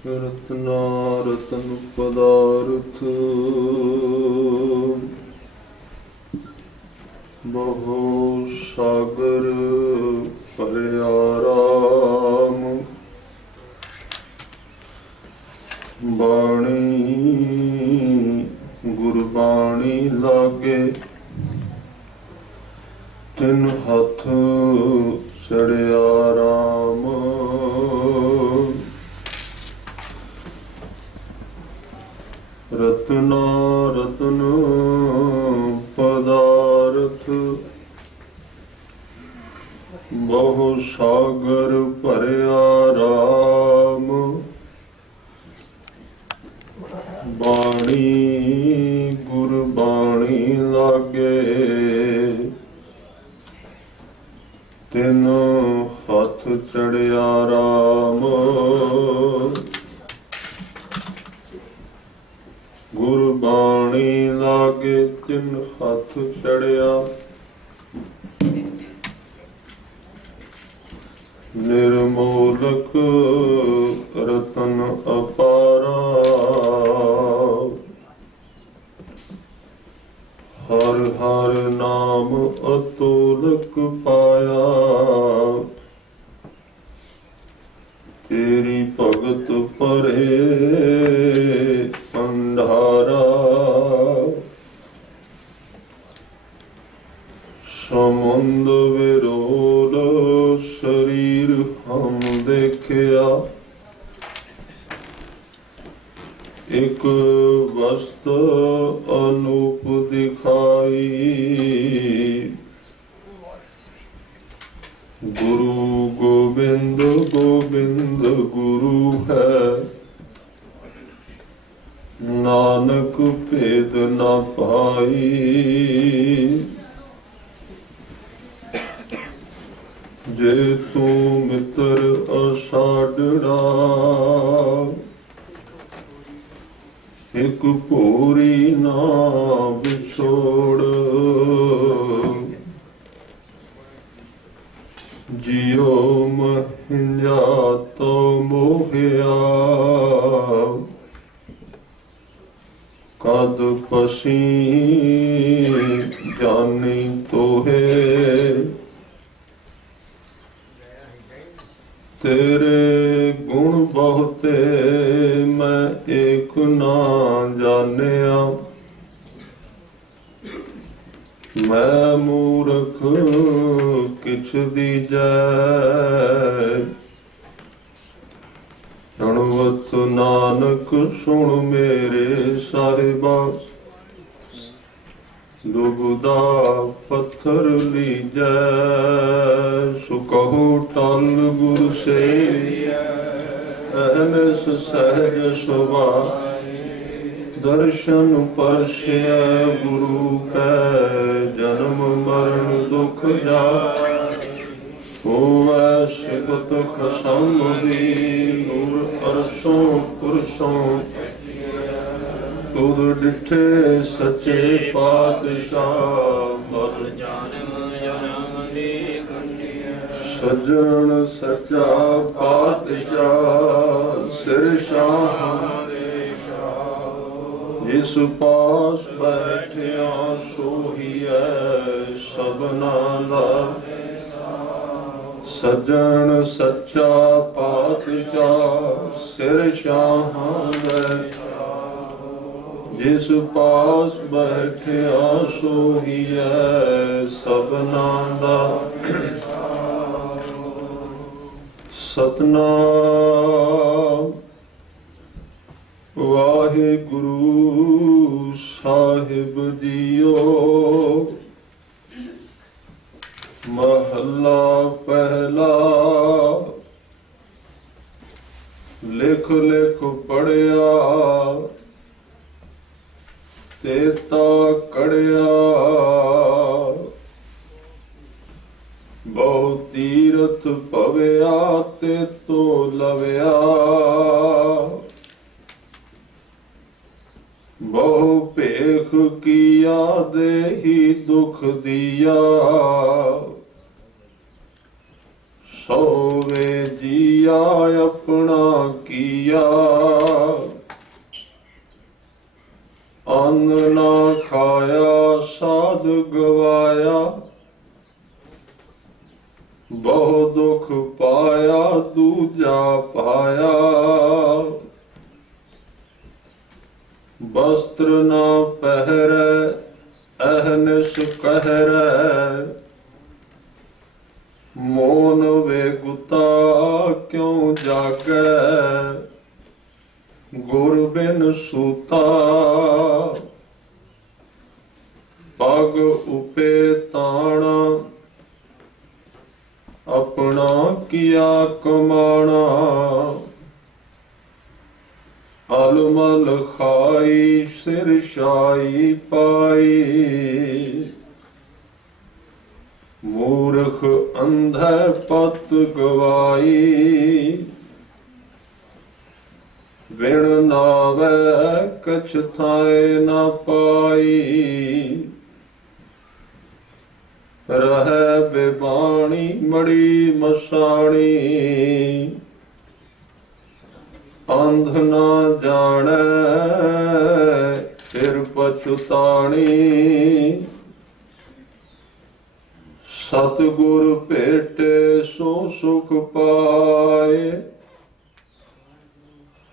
रत्ना रतन पदार्थ बहु सागर भरिया राम। बाणी गुरबाणी लागे तिन हथ चढ़िया राम। रत्ना रतन पदार्थ बहु सागर भरिया राम। बाणी गुरबाणी लागे तिन हथ चढ़िया राम। गुरबाणी लागे तिन हथ चढ़िया। निर्मोलक रतन अपारा हर हर नाम अतोलक पाया। तेरी भगत परे अंधारा। समुंद विरोल शरीर हम देखिया। एक वस्त अनूप दिखाई। गुरु गोविंद गोविंद गुरु है। नानक भेद न पाई। जे तू मित्र असाडड़ा एक पूरी ना बिछोड़। जियो महिंजा तो मोहिया कद पसी जानी तो है। तेरे गुण बहुते मैं एक ना जानिया। मैं मूर्ख किछ दीजै। रणवत नानक सुन मेरे साहिबा। दुबदा पत्थर लीजै। सुकहो टल गुर से अहनस सहज सुभाव। दर्शन परसिया गुरु कै जन्म मरण दुख जा। होवै सिफत खसम दी नूर अरसों पुरसों। तुद डिठे सच्चे पातशाह बल सज्जन सच्चा पातशाह सिर शाह। जिस पास बैठिया सोही है सबना दा। सज्जन सच्चा पातशाह सिर शाह। जिस पास बैठिया सोही है सबना दा। सतनाम वाहिगुरु साहिब जियो। महला पहला लिख लिख पढ़िया। तेता कड़िया बहु तीरथ पविया ते तो लविया। बहु भेख किया देही दुख दिया। सोवे जी दिया अपना किया, अन्न ना खाया साध गवाया, बहु दुख पाया दूजा पाया। वस्त्र ना पहरै अहनिस कहरै, मोन वे गुता क्यों जागै, गुर बिन सूता। पग उपे ताना, अपना किया कमाना, अलमल खाई सिर शाई पाई। मूर्ख अंधे पत गवाई, बिन नावै कछ थाए ना पाई। रहै बेबाणी मड़ी मसाणी, अंध ना जाने फिर पछुताणी। सतगुर भेटे सो सुख पाए,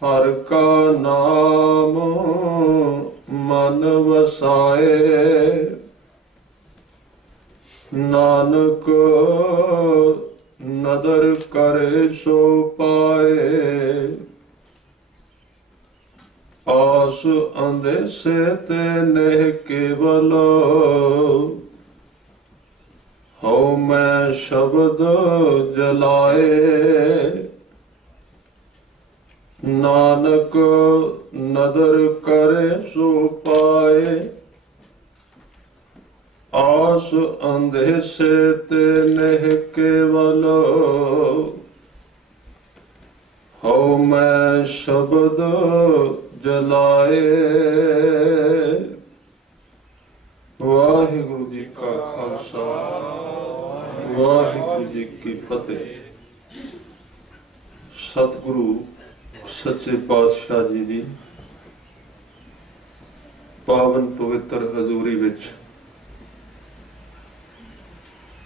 हर का नाम मन वसाए। नानक नदर करे सो पाए, आस अंदेसे ते नेह केवल। हो मैं शब्द जलाए, नानक नदर करे सो पाए। आस अंदेसे ते नेह केवल, हो मैं शब्द जलाए। वाहिगुरु जी का खालसा, वाहिगुरु जी की फतेह। सतगुरु सच्चे पातशाह जी दी पावन पवित्र हजूरी विच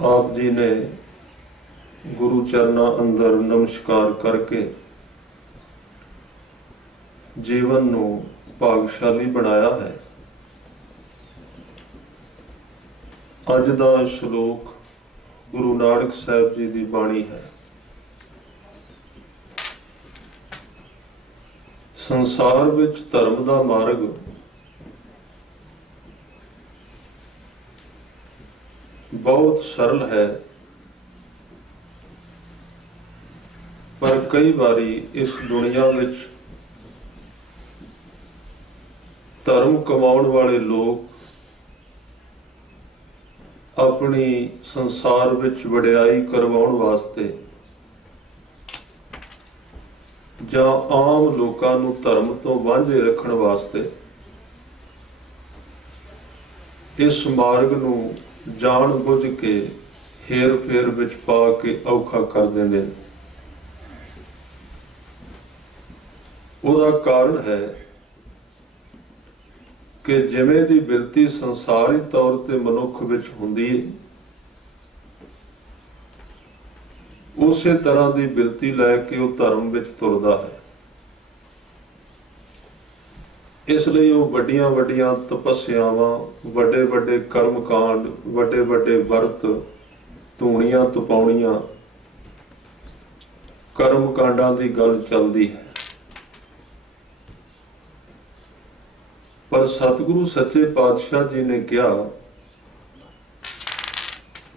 आप जी ने गुरु चरना अंदर नमस्कार करके जीवन नू भागशाली बनाया है। अज दा श्लोक गुरु नानक साहब जी दी बाणी है। संसार विच धर्म दा मार्ग बहुत सरल है, पर कई बारी इस दुनिया विच धर्म कमाउण वाले लोग अपनी संसार विच वडियाई करवाउण वास्ते जां आम लोकां नूं धर्म तो वांझे रखण वास्ते इस मार्ग नूं जान बुझ के हेर फेर विच पा के औखा कर देंदे। ਉਹਦਾ ਕਾਰਨ है कि जिवें दी बिरती संसारी तौर ते मनुख विच हुंदी है, उसे तरह की बिरती लैके वो धर्म विच तुरदा है। इसलिए वो वड्डियां वड्डियां तपस्यावां, वड्डे वड्डे कर्म कांड, वड्डे वड्डे वर्त, धूणियां तपाउणियां, कर्म कांडां की गल चलती है। पर सतगुरु सच्चे पातशाह जी ने कहा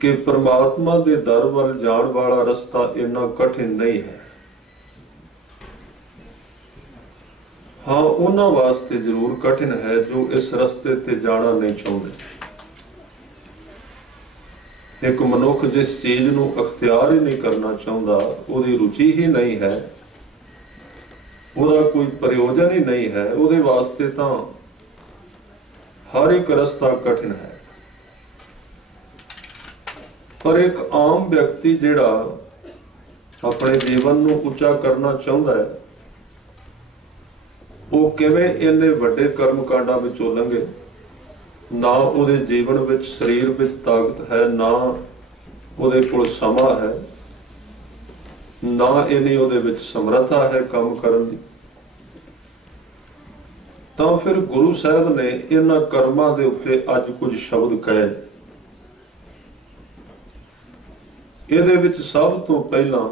कि परमात्मा के दर वाल जाण वाला रस्ता इन्ना कठिन नहीं है। हाँ, उन्हां वास्ते जरूर कठिन है जो इस रस्ते ते जाना नहीं चाहते। एक मनुख जिस चीज नूं अख्तियार ही नहीं करना चाहता, उसकी रुचि ही नहीं है, उसका कोई प्रयोजन ही नहीं है, उसदे वास्ते तां हर एक रास्ता कठिन है। पर एक आम व्यक्ति जिहड़ा ਆਪਣੇ ਜੀਵਨ ਨੂੰ ਉੱਚਾ ਕਰਨਾ ਚਾਹੁੰਦਾ ਹੈ, ਉਹ ਕਿਵੇਂ ਇੰਨੇ ਵੱਡੇ ਕਰਮ ਕਾਂਡਾਂ ਵਿੱਚੋਂ ਲੰਘੇ। ਨਾ ਉਹਦੇ ਜੀਵਨ ਵਿੱਚ ਸਰੀਰ ਵਿੱਚ ਤਾਕਤ ਹੈ, ਨਾ ਉਹਦੇ ਕੋਲ ਸਮਾਂ ਹੈ, ਨਾ ਇੰਨੀ ਉਹਦੇ ਵਿੱਚ ਸਮਰੱਥਾ ਹੈ ਕੰਮ ਕਰਨ ਦੀ। ਤਾਂ ਫਿਰ ਗੁਰੂ ਸਾਹਿਬ ਨੇ ਇਹਨਾਂ ਕਰਮਾਂ ਦੇ ਉੱਤੇ ਅੱਜ ਕੁਝ ਸ਼ਬਦ ਕਹੇ। ਇਹਦੇ ਵਿੱਚ ਸਭ ਤੋਂ ਪਹਿਲਾਂ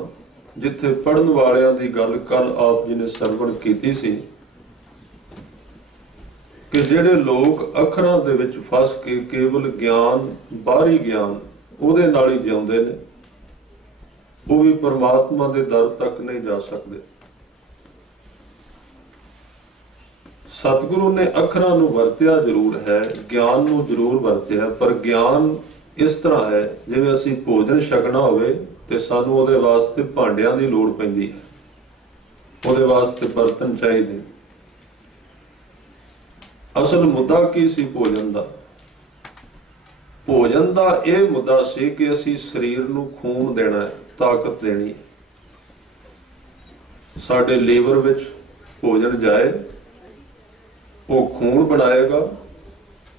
ਜਿੱਥੇ ਪੜ੍ਹਨ ਵਾਲਿਆਂ ਦੀ ਗੱਲ ਕੱਲ ਆਪ ਜੀ ਨੇ ਸਰਵਣ ਕੀਤੀ ਸੀ ਕਿ ਜਿਹੜੇ ਲੋਕ ਅੱਖਰਾਂ ਦੇ ਵਿੱਚ ਫਸ ਕੇ ਕੇਵਲ ਗਿਆਨ, ਬਾਹਰੀ ਗਿਆਨ ਉਹਦੇ ਨਾਲ ਹੀ ਜਿਉਂਦੇ ਨੇ, ਉਹ ਵੀ ਪਰਮਾਤਮਾ ਦੇ ਦਰ ਤੱਕ ਨਹੀਂ ਜਾ ਸਕਦੇ। ਸਤਿਗੁਰੂ ਨੇ ਅੱਖਰਾਂ ਨੂੰ ਵਰਤਿਆ ਜ਼ਰੂਰ ਹੈ, ਗਿਆਨ ਨੂੰ ਜ਼ਰੂਰ ਵਰਤਿਆ, ਪਰ ਗਿਆਨ ਇਸ ਤਰ੍ਹਾਂ ਹੈ ਜਿਵੇਂ ਅਸੀਂ ਭੋਜਨ ਛਕਣਾ ਹੋਵੇ ਤੇ ਸਾਨੂੰ ਉਹਦੇ ਵਾਸਤੇ ਭਾਂਡਿਆਂ ਦੀ ਲੋੜ ਪੈਂਦੀ ਹੈ, ਉਹਦੇ ਵਾਸਤੇ ਬਰਤਨ ਚਾਹੀਦੇ। ਅਸਲ ਮੁੱਦਾ ਕੀ ਸੀ ਭੋਜਨ ਦਾ? ਭੋਜਨ ਦਾ ਇਹ ਮੁੱਦਾ ਸੀ ਕਿ ਅਸੀਂ ਸਰੀਰ ਨੂੰ ਖੂਨ ਦੇਣਾ ਹੈ, ਤਾਕਤ ਦੇਣੀ ਹੈ। ਸਾਡੇ ਲੀਵਰ ਵਿੱਚ ਭੋਜਨ ਜਾਏ, ਉਹ ਖੂਨ ਬਣਾਏਗਾ,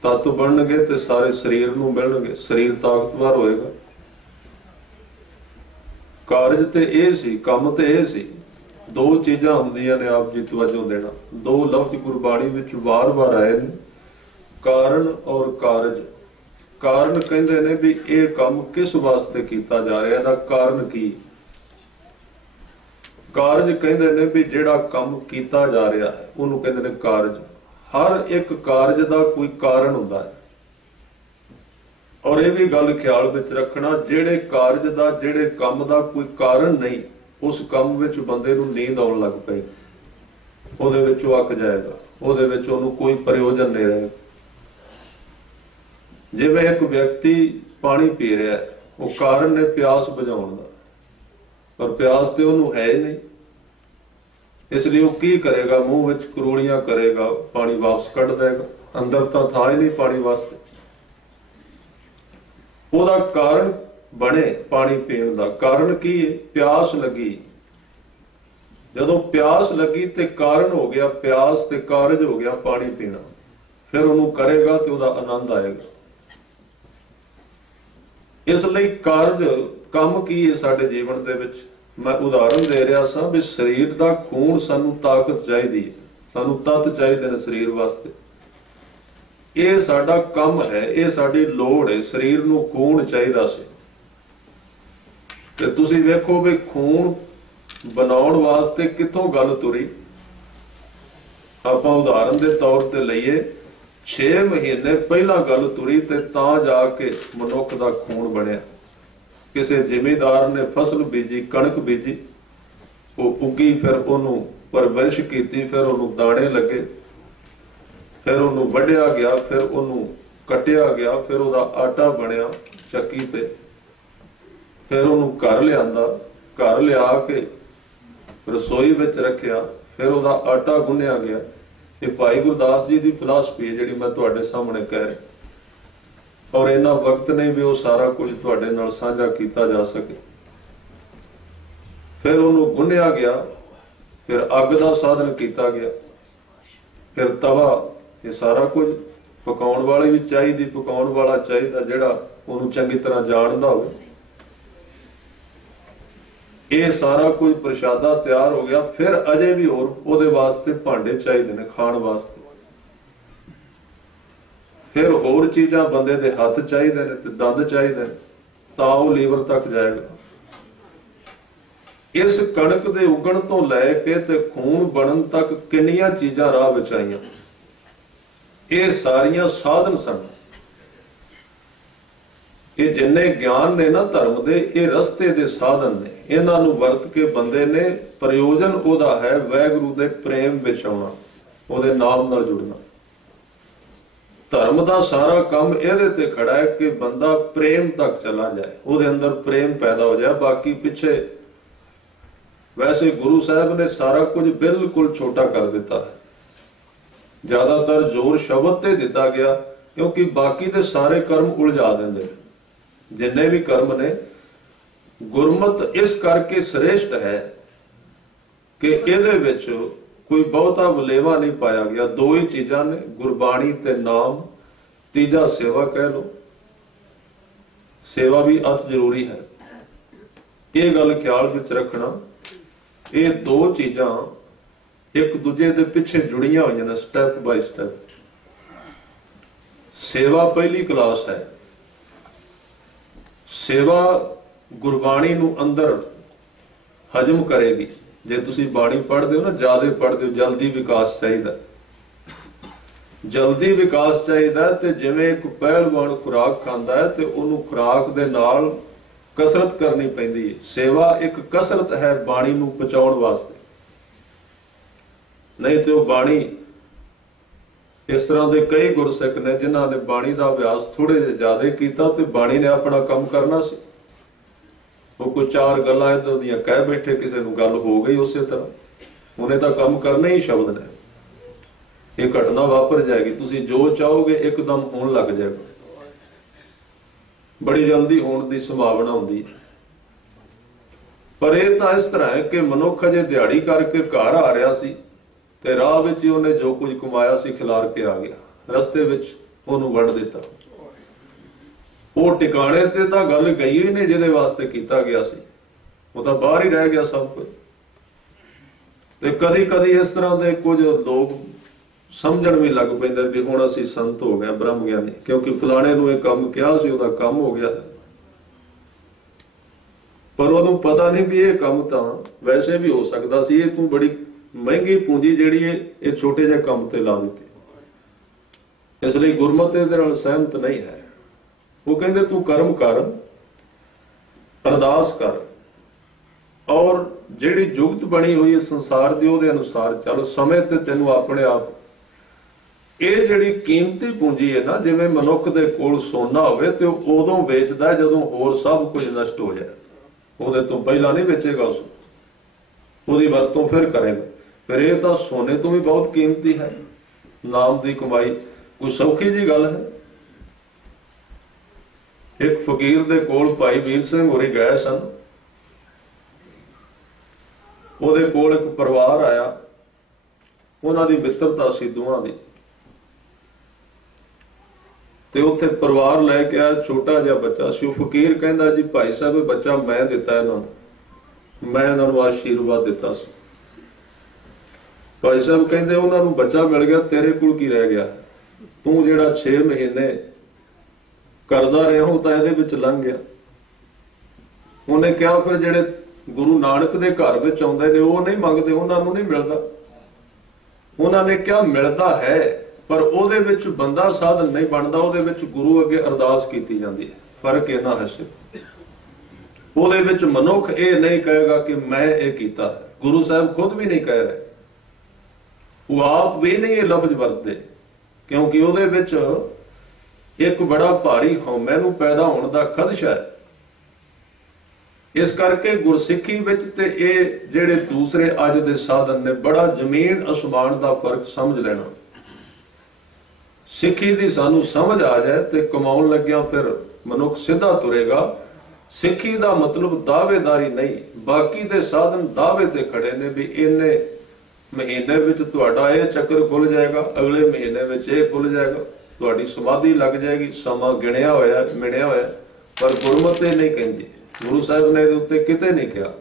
ਤੱਤ ਬਣਨਗੇ ਤੇ ਸਾਰੇ ਸਰੀਰ ਨੂੰ ਮਿਲਣਗੇ, ਸਰੀਰ ਤਾਕਤਵਰ ਹੋਏਗਾ। ਕਾਰਜ ਤੇ ਇਹ ਸੀ, ਕੰਮ ਤੇ ਇਹ ਸੀ। ਦੋ ਚੀਜ਼ਾਂ ਹੁੰਦੀਆਂ ਨੇ, ਆਪ ਜੀ ਤਵੱਜੋ ਦੇਣਾ। ਦੋ ਲਫ਼ਜ਼ ਗੁਰਬਾਣੀ ਵਿੱਚ ਵਾਰ-ਵਾਰ ਆਏ ਨੇ, ਕਾਰਨ ਔਰ ਕਾਰਜ। ਕਾਰਨ ਕਹਿੰਦੇ ਨੇ ਵੀ ਇਹ ਕੰਮ ਕਿਸ ਵਾਸਤੇ ਕੀਤਾ ਜਾ ਰਿਹਾ, ਇਹਦਾ ਕਾਰਨ ਕੀ। ਕਾਰਜ ਕਹਿੰਦੇ ਨੇ ਵੀ ਜਿਹੜਾ ਕੰਮ ਕੀਤਾ ਜਾ ਰਿਹਾ ਹੈ ਉਹਨੂੰ ਕਹਿੰਦੇ ਨੇ ਕਾਰਜ। ਹਰ ਇੱਕ ਕਾਰਜ ਦਾ ਕੋਈ ਕਾਰਨ ਹੁੰਦਾ ਹੈ। ਔਰ ਇਹ ਵੀ ਗੱਲ ਖਿਆਲ ਵਿੱਚ ਰੱਖਣਾ, ਜਿਹੜੇ ਕਾਰਜ ਦਾ, ਜਿਹੜੇ ਕੰਮ ਦਾ ਕੋਈ ਕਾਰਨ ਨਹੀਂ, ਉਸ ਕੰਮ ਵਿੱਚ ਬੰਦੇ ਨੂੰ ਨੀਂਦ ਆਉਣ ਲੱਗ ਪਏ, ਉਹਦੇ ਵਿੱਚ ਉਹ ਅੱਕ ਜਾਏਗਾ, ਉਹਦੇ ਵਿੱਚ ਉਹਨੂੰ ਕੋਈ ਪ੍ਰਯੋਜਨ ਨਹੀਂ ਰਹੇਗਾ। ਜਿਵੇਂ ਇੱਕ ਵਿਅਕਤੀ ਪਾਣੀ ਪੀ ਰਿਹਾ, ਉਹ ਕਾਰਨ ਨੇ ਪਿਆਸ ਬੁਝਾਉਣ ਦਾ, ਪਰ ਪਿਆਸ ਤੇ ਉਹਨੂੰ ਹੈ ਹੀ ਨਹੀਂ, ਇਸ ਲਈ ਉਹ ਕੀ ਕਰੇਗਾ? ਮੂੰਹ ਵਿੱਚ ਕਰੋੜੀਆਂ ਕਰੇਗਾ, ਪਾਣੀ ਵਾਪਸ ਕੱਢ ਦੇਗਾ, ਅੰਦਰ ਤਾਂ ਥਾਂ ਹੀ ਨਹੀਂ ਪਾਣੀ ਵਾਸਤੇ। ਉਹਦਾ ਕਾਰਨ ਬਣੇ ਪਾਣੀ ਪੀਣ ਦਾ, ਕਾਰਨ ਕੀ ਹੈ? ਪਿਆਸ ਲੱਗੀ। ਜਦੋਂ ਪਿਆਸ ਲੱਗੀ ਤੇ ਕਾਰਨ ਹੋ ਗਿਆ ਪਿਆਸ, ਤੇ ਕਾਰਜ ਹੋ ਗਿਆ ਪਾਣੀ ਪੀਣਾ। ਫਿਰ ਉਹਨੂੰ ਕਰੇਗਾ ਤੇ ਉਹਦਾ ਆਨੰਦ ਆਏਗਾ। ਇਸ ਲਈ ਕਾਰਜ, ਕੰਮ ਕੀ ਹੈ ਸਾਡੇ ਜੀਵਨ ਦੇ ਵਿੱਚ? ਮੈਂ ਉਦਾਹਰਨ ਦੇ ਰਿਹਾ ਸਾਂ ਵੀ ਸਰੀਰ ਦਾ ਖੂਨ, ਸਾਨੂੰ ਤਾਕਤ ਚਾਹੀਦੀ ਹੈ, ਸਾਨੂੰ ਤੱਤ ਚਾਹੀਦੇ ਨੇ ਸਰੀਰ ਵਾਸਤੇ। ਇਹ ਸਾਡਾ ਕੰਮ ਹੈ, ਇਹ ਸਾਡੀ ਲੋੜ ਹੈ। ਸਰੀਰ ਨੂੰ ਖੂਨ ਚਾਹੀਦਾ ਸੀ, ਤੇ ਤੁਸੀਂ ਵੇਖੋ ਵੀ ਖੂਨ ਬਣਾਉਣ ਵਾਸਤੇ ਕਿੱਥੋਂ ਗੱਲ ਤੁਰੀ। ਆਪਾਂ ਉਦਾਹਰਨ ਦੇ ਤੌਰ ਤੇ ਲਈਏ, 6 ਮਹੀਨੇ ਪਹਿਲਾਂ ਗੱਲ ਤੁਰੀ ਤੇ ਤਾਂ ਜਾ ਕੇ ਮਨੁੱਖ ਦਾ ਖੂਨ ਬਣਿਆ। ਕਿਸੇ ਜ਼ਿਮੀਂਦਾਰ ਨੇ ਫਸਲ ਬੀਜੀ, ਕਣਕ ਬੀਜੀ, ਉਹ ਉੱਗੀ, ਫਿਰ ਉਹਨੂੰ ਪਰਵਰਿਸ਼ ਕੀਤੀ, ਫਿਰ ਉਹਨੂੰ ਦਾਣੇ ਲੱਗੇ, ਫਿਰ ਉਹਨੂੰ ਵੱਢਿਆ ਗਿਆ, ਫਿਰ ਉਹਨੂੰ ਕੱਟਿਆ ਗਿਆ, ਫਿਰ ਉਹਦਾ ਆਟਾ ਬਣਿਆ ਚੱਕੀ ਤੇ, ਫਿਰ ਉਹਨੂੰ ਘਰ ਲਿਆਂਦਾ, ਘਰ ਲਿਆ ਕੇ ਰਸੋਈ ਵਿੱਚ ਰੱਖਿਆ, ਫਿਰ ਉਹਦਾ ਆਟਾ ਗੁੰਨਿਆ ਗਿਆ। ਇਹ ਭਾਈ ਗੁਰਦਾਸ ਜੀ ਦੀ ਫਿਲਾਸਫੀ ਹੈ ਜਿਹੜੀ ਮੈਂ ਤੁਹਾਡੇ ਸਾਹਮਣੇ ਕਹਿ ਰਿਹਾ, ਔਰ ਇੰਨਾ ਵਕਤ ਨਹੀਂ ਵੀ ਉਹ ਸਾਰਾ ਕੁਝ ਤੁਹਾਡੇ ਨਾਲ ਸਾਂਝਾ ਕੀਤਾ ਜਾ ਸਕੇ। ਫਿਰ ਉਹਨੂੰ ਗੁੰਨਿਆ ਗਿਆ, ਫਿਰ ਅੱਗ ਦਾ ਸਾਧਨ ਕੀਤਾ ਗਿਆ, ਫਿਰ ਤਵਾ, ਇਹ ਸਾਰਾ ਕੁਝ। ਪਕਾਉਣ ਵਾਲੀ ਵੀ ਚਾਹੀਦੀ, ਪਕਾਉਣ ਵਾਲਾ ਚਾਹੀਦਾ ਜਿਹੜਾ ਉਹਨੂੰ ਚੰਗੀ ਤਰ੍ਹਾਂ ਜਾਣਦਾ ਹੋਵੇ। ਇਹ ਸਾਰਾ ਕੁਝ ਪ੍ਰਸ਼ਾਦਾ ਤਿਆਰ ਹੋ ਗਿਆ, ਫਿਰ ਅਜੇ ਵੀ ਹੋਰ ਉਹਦੇ ਵਾਸਤੇ ਭਾਂਡੇ ਚਾਹੀਦੇ ਨੇ ਖਾਣ ਵਾਸਤੇ, ਫਿਰ ਹੋਰ ਚੀਜ਼ਾਂ ਬੰਦੇ ਦੇ ਹੱਥ ਚਾਹੀਦੇ ਨੇ ਤੇ ਦੰਦ ਚਾਹੀਦੇ ਨੇ, ਤਾਂ ਉਹ ਲੀਵਰ ਤੱਕ ਜਾਏਗਾ। ਇਸ ਕਣਕ ਦੇ ਉਗਣ ਤੋਂ ਲੈ ਕੇ ਤੇ ਖੂਨ ਬਣਨ ਤੱਕ ਕਿੰਨੀਆਂ ਚੀਜ਼ਾਂ ਰਾਹ ਵਿੱਚ ਆਈਆਂ। ਇਹ ਸਾਰੀਆਂ ਸਾਧਨ ਸਨ। ਇਹ ਜਿੰਨੇ ਗਿਆਨ ਨੇ ਨਾ ਧਰਮ ਦੇ, ਇਹ ਰਸਤੇ ਦੇ ਸਾਧਨ ਨੇ। ਇਹਨਾਂ ਨੂੰ ਵਰਤ ਕੇ ਬੰਦੇ ਨੇ, ਪ੍ਰਯੋਜਨ ਉਹਦਾ ਹੈ ਵਾਹਿਗੁਰੂ ਦੇ ਪ੍ਰੇਮ ਵਿੱਚ ਆਉਣਾ, ਉਹਦੇ ਨਾਮ ਨਾਲ ਜੁੜਨਾ। ਧਰਮ ਦਾ ਸਾਰਾ ਕੰਮ ਇਹਦੇ ਤੇ ਖੜਾ ਹੈ ਕਿ ਬੰਦਾ ਪ੍ਰੇਮ ਤੱਕ ਚਲਾ ਜਾਏ, ਉਹਦੇ ਅੰਦਰ ਪ੍ਰੇਮ ਪੈਦਾ ਹੋ ਜਾਏ। ਬਾਕੀ ਪਿੱਛੇ ਵੈਸੇ ਗੁਰੂ ਸਾਹਿਬ ਨੇ ਸਾਰਾ ਕੁਝ ਬਿਲਕੁਲ ਛੋਟਾ ਕਰ ਦਿੱਤਾ ਹੈ। ਜ਼ਿਆਦਾਤਰ ਜ਼ੋਰ ਸ਼ਬਦ ਤੇ ਦਿੱਤਾ ਗਿਆ, ਕਿਉਂਕਿ ਬਾਕੀ ਦੇ ਸਾਰੇ ਕਰਮ ਉਲਝਾ ਦਿੰਦੇ ਨੇ। ਜਿੰਨੇ ਵੀ ਕਰਮ ਨੇ, ਗੁਰਮਤ ਇਸ ਕਰਕੇ ਸ੍ਰੇਸ਼ਟ ਹੈ ਕਿ ਇਹਦੇ ਵਿੱਚ ਕੋਈ ਬਹੁਤਾ ਵਲੇਵਾ ਨਹੀਂ ਪਾਇਆ ਗਿਆ। ਦੋ ਹੀ ਚੀਜ਼ਾਂ ਨੇ, ਗੁਰਬਾਣੀ ਤੇ ਨਾਮ, ਤੀਜਾ ਸੇਵਾ ਕਹਿ ਲੋ। ਸੇਵਾ ਵੀ ਅਤ ਜ਼ਰੂਰੀ ਹੈ, ਇਹ ਗੱਲ ਖਿਆਲ ਵਿੱਚ ਰੱਖਣਾ। ਇਹ ਦੋ ਚੀਜ਼ਾਂ ਇੱਕ ਦੂਜੇ ਦੇ ਪਿੱਛੇ ਜੁੜੀਆਂ ਹੋਈਆਂ ਨੇ, ਸਟੈਪ ਬਾਈ ਸਟੈਪ। ਸੇਵਾ ਪਹਿਲੀ ਕਲਾਸ ਹੈ। ਸੇਵਾ ਗੁਰਬਾਣੀ ਨੂੰ ਅੰਦਰ ਹਜਮ ਕਰੇਗੀ। ਜੇ ਤੁਸੀਂ ਬਾਣੀ ਪੜ੍ਹਦੇ ਹੋ ਨਾ, ਜ਼ਿਆਦਾ ਪੜ੍ਹਦੇ ਹੋ, ਜਲਦੀ ਵਿਕਾਸ ਚਾਹੀਦਾ, ਜਲਦੀ ਵਿਕਾਸ ਚਾਹੀਦਾ। ਤੇ ਜਿਵੇਂ ਇੱਕ ਪਹਿਲਵਾਨ ਖੁਰਾਕ ਖਾਂਦਾ ਹੈ ਤੇ ਉਹਨੂੰ ਖੁਰਾਕ ਦੇ ਨਾਲ ਕਸਰਤ ਕਰਨੀ ਪੈਂਦੀ ਹੈ। ਸੇਵਾ ਇੱਕ ਕਸਰਤ ਹੈ ਬਾਣੀ ਨੂੰ ਪਹੁੰਚਾਉਣ ਵਾਸਤੇ। ਨਹੀਂ ਤੇ ਉਹ ਬਾਣੀ, ਇਸ ਤਰ੍ਹਾਂ ਦੇ ਕਈ ਗੁਰਸਿੱਖ ਨੇ ਜਿਨ੍ਹਾਂ ਨੇ ਬਾਣੀ ਦਾ ਅਭਿਆਸ ਥੋੜੇ ਜਿਹਾ ਜ਼ਿਆਦਾ ਕੀਤਾ ਤੇ ਬਾਣੀ ਨੇ ਆਪਣਾ ਕੰਮ ਕਰਨਾ ਸੀ। ਉਹ ਕੋਈ ਚਾਰ ਗੱਲਾਂ ਇੱਦਾਂ ਦੀਆਂ ਕਹਿ ਬੈਠੇ, ਕਿਸੇ ਨੂੰ ਗੱਲ ਹੋ ਗਈ ਉਸੇ ਤਰ੍ਹਾਂ, ਉਹਨੇ ਤਾਂ ਕੰਮ ਕਰਨਾ ਹੀ ਸ਼ਬਦ ਨੇ। ਇਹ ਘਟਨਾ ਵਾਪਰ ਜਾਏਗੀ, ਤੁਸੀਂ ਜੋ ਚਾਹੋਗੇ ਇੱਕਦਮ ਹੋਣ ਲੱਗ ਜਾਏਗਾ, ਬੜੀ ਜਲਦੀ ਹੋਣ ਦੀ ਸੰਭਾਵਨਾ ਹੁੰਦੀ ਹੈ। ਪਰ ਇਹ ਤਾਂ ਇਸ ਤਰ੍ਹਾਂ ਹੈ ਕਿ ਮਨੁੱਖ ਅਜੇ ਦਿਹਾੜੀ ਕਰਕੇ ਘਰ ਆ ਰਿਹਾ ਸੀ ਤੇ ਰਾਹ ਵਿੱਚ ਹੀ ਉਹਨੇ ਜੋ ਕੁਝ ਕਮਾਇਆ ਸੀ ਖਿਲਾਰ ਕੇ ਆ ਗਿਆ, ਰਸਤੇ ਵਿੱਚ ਉਹਨੂੰ ਵੰਡ ਦਿੱਤਾ। ਉਹ ਟਿਕਾਣੇ ਤੇ ਤਾਂ ਗੱਲ ਗਈ ਹੀ ਨਹੀਂ ਜਿਹਦੇ ਵਾਸਤੇ ਕੀਤਾ ਗਿਆ ਸੀ, ਉਹ ਤਾਂ ਬਾਹਰ ਹੀ ਰਹਿ ਗਿਆ ਸਭ ਕੁਝ। ਤੇ ਕਦੀ ਕਦੀ ਇਸ ਤਰ੍ਹਾਂ ਦੇ ਕੁਝ ਲੋਕ ਸਮਝਣ ਵੀ ਲੱਗ ਪੈਂਦੇ ਵੀ ਹੁਣ ਅਸੀਂ ਸੰਤ ਹੋ ਗਏ, ਬ੍ਰਹਮ ਗਿਆਨੀ, ਕਿਉਂਕਿ ਫਲਾਣੇ ਨੂੰ ਇਹ ਕੰਮ ਕਿਹਾ ਸੀ, ਉਹਦਾ ਕੰਮ ਹੋ ਗਿਆ। ਪਰ ਉਹਨੂੰ ਪਤਾ ਨਹੀਂ ਵੀ ਇਹ ਕੰਮ ਤਾਂ ਵੈਸੇ ਵੀ ਹੋ ਸਕਦਾ ਸੀ। ਇਹ ਤੂੰ ਬੜੀ ਮਹਿੰਗੀ ਪੂੰਜੀ ਜਿਹੜੀ ਹੈ ਇਹ ਛੋਟੇ ਜਿਹੇ ਕੰਮ ਤੇ ਲਾ ਦਿੱਤੀ। ਇਸ ਲਈ ਗੁਰਮਤਿ ਇਹਦੇ ਨਾਲ ਸਹਿਮਤ ਨਹੀਂ ਹੈ। ਉਹ ਕਹਿੰਦੇ ਤੂੰ ਕਰਮ ਕਰ, ਅਰਦਾਸ ਕਰ, ਔਰ ਜਿਹੜੀ ਜੁਗਤ ਬਣੀ ਹੋਈ ਹੈ ਸੰਸਾਰ ਦੀ ਉਹਦੇ ਅਨੁਸਾਰ ਚੱਲ। ਸਮੇਂ ਤੇ ਤੈਨੂੰ ਆਪਣੇ ਆਪ ਇਹ ਜਿਹੜੀ ਕੀਮਤੀ ਪੂੰਜੀ ਹੈ ਨਾ, ਜਿਵੇਂ ਮਨੁੱਖ ਦੇ ਕੋਲ ਸੋਨਾ ਹੋਵੇ ਤੇ ਉਹ ਉਦੋਂ ਵੇਚਦਾ ਜਦੋਂ ਹੋਰ ਸਭ ਕੁਝ ਨਸ਼ਟ ਹੋ ਜਾਏ, ਉਹਦੇ ਤੋਂ ਪਹਿਲਾਂ ਨਹੀਂ ਵੇਚੇਗਾ, ਉਹਦੀ ਵਰਤੋਂ ਫਿਰ ਕਰੇਗਾ। ਫਿਰ ਇਹ ਤਾਂ ਸੋਨੇ ਤੋਂ ਵੀ ਬਹੁਤ ਕੀਮਤੀ ਹੈ। ਨਾਮ ਦੀ ਕਮਾਈ ਕੋਈ ਸੌਖੀ ਜੀ ਗੱਲ ਹੈ। ਇੱਕ ਫਕੀਰ ਦੇ ਕੋਲ ਭਾਈ ਵੀਰ ਸਿੰਘ ਹੋਰੀ ਗਏ ਸਨ। ਉਹਦੇ ਕੋਲ ਇੱਕ ਪਰਿਵਾਰ ਆਇਆ, ਉਹਨਾਂ ਦੀ ਮਿੱਤਰਤਾ ਸੀ ਦੋਵਾਂ ਦੀ। ਤੇ ਉੱਥੇ ਪਰਿਵਾਰ ਲੈ ਕੇ ਆਇਆ, ਛੋਟਾ ਜਿਹਾ ਬੱਚਾ ਸੀ। ਉਹ ਫਕੀਰ ਕਹਿੰਦਾ ਜੀ ਭਾਈ ਸਾਹਿਬ ਇਹ ਬੱਚਾ ਮੈਂ ਦਿੱਤਾ ਇਹਨਾਂ ਨੂੰ, ਮੈਂ ਇਹਨਾਂ ਨੂੰ ਆਸ਼ੀਰਵਾਦ ਦਿੱਤਾ ਸੀ। ਭਾਈ ਸਾਹਿਬ ਕਹਿੰਦੇ ਉਹਨਾਂ ਨੂੰ ਬੱਚਾ ਮਿਲ ਗਿਆ, ਤੇਰੇ ਕੋਲ ਕੀ ਰਹਿ ਗਿਆ? ਤੂੰ ਜਿਹੜਾ 6 ਮਹੀਨੇ ਕਰਦਾ ਰਿਹਾ ਉਹ ਤਾਂ ਇਹਦੇ ਵਿੱਚ ਲੰਘ ਗਿਆ। ਉਹਨੇ ਕਿਹਾ ਫਿਰ ਜਿਹੜੇ ਗੁਰੂ ਨਾਨਕ ਦੇ ਘਰ ਵਿੱਚ ਆਉਂਦੇ ਨੇ ਉਹ ਨਹੀਂ ਮੰਗਦੇ, ਉਹਨਾਂ ਨੂੰ ਨਹੀਂ ਮਿਲਦਾ। ਉਹਨਾਂ ਨੇ ਕਿਹਾ ਮਿਲਦਾ ਹੈ, ਪਰ ਉਹਦੇ ਵਿੱਚ ਬੰਦਾ ਸਾਧਨ ਨਹੀਂ ਬਣਦਾ, ਉਹਦੇ ਵਿੱਚ ਗੁਰੂ ਅੱਗੇ ਅਰਦਾਸ ਕੀਤੀ ਜਾਂਦੀ ਹੈ। ਫਰਕ ਇਹਨਾਂ ਹੈ ਸਿਰਫ ਉਹਦੇ ਵਿੱਚ ਮਨੁੱਖ ਇਹ ਨਹੀਂ ਕਹੇਗਾ ਕਿ ਮੈਂ ਇਹ ਕੀਤਾ। ਗੁਰੂ ਸਾਹਿਬ ਖੁਦ ਵੀ ਨਹੀਂ ਕਹਿ ਰਹੇ, ਉਹ ਆਪ ਵੀ ਨਹੀਂ ਇਹ ਲਫ਼ਜ਼ ਵਰਤਦੇ, ਕਿਉਂਕਿ ਉਹਦੇ ਵਿੱਚ ਇੱਕ ਬੜਾ ਭਾਰੀ ਹਉਮੈ ਨੂੰ ਪੈਦਾ ਹੋਣ ਦਾ ਖਦਸ਼ਾ ਹੈ। ਇਸ ਕਰਕੇ ਗੁਰਸਿੱਖੀ ਵਿੱਚ ਤੇ ਇਹ ਜਿਹੜੇ ਦੂਸਰੇ ਅੱਜ ਦੇ ਸਾਧਨ ਨੇ, ਬੜਾ ਜ਼ਮੀਨ ਅਸਮਾਨ ਦਾ ਫਰਕ ਸਮਝ ਲੈਣਾ। ਸਿੱਖੀ ਦੀ ਸਾਨੂੰ ਸਮਝ ਆ ਜਾਏ ਤੇ ਕਮਾਉਣ ਲੱਗਿਆ ਫਿਰ ਮਨੁੱਖ ਸਿੱਧਾ ਤੁਰੇਗਾ। ਸਿੱਖੀ ਦਾ ਮਤਲਬ ਦਾਅਵੇਦਾਰੀ ਨਹੀਂ। ਬਾਕੀ ਦੇ ਸਾਧਨ ਦਾਅਵੇ ਤੇ ਖੜੇ ਨੇ ਵੀ ਇੰਨੇ ਮਹੀਨੇ ਵਿੱਚ ਤੁਹਾਡਾ ਇਹ ਚੱਕਰ ਖੁੱਲ ਜਾਏਗਾ, ਅਗਲੇ ਮਹੀਨੇ ਵਿੱਚ ਇਹ ਖੁੱਲ ਜਾਏਗਾ, ਤੁਹਾਡੀ ਸਮਾਧੀ ਲੱਗ ਜਾਏਗੀ। ਸਮਾਂ ਗਿਣਿਆ ਹੋਇਆ, ਮਿਣਿਆ ਹੋਇਆ, ਪਰ ਗੁਰਮਤਿ ਨਹੀਂ ਕਹਿੰਦੀ। ਗੁਰੂ ਸਾਹਿਬ ਨੇ ਇਹਦੇ ਉੱਤੇ ਕਿਤੇ ਨਹੀਂ ਕਿਹਾ।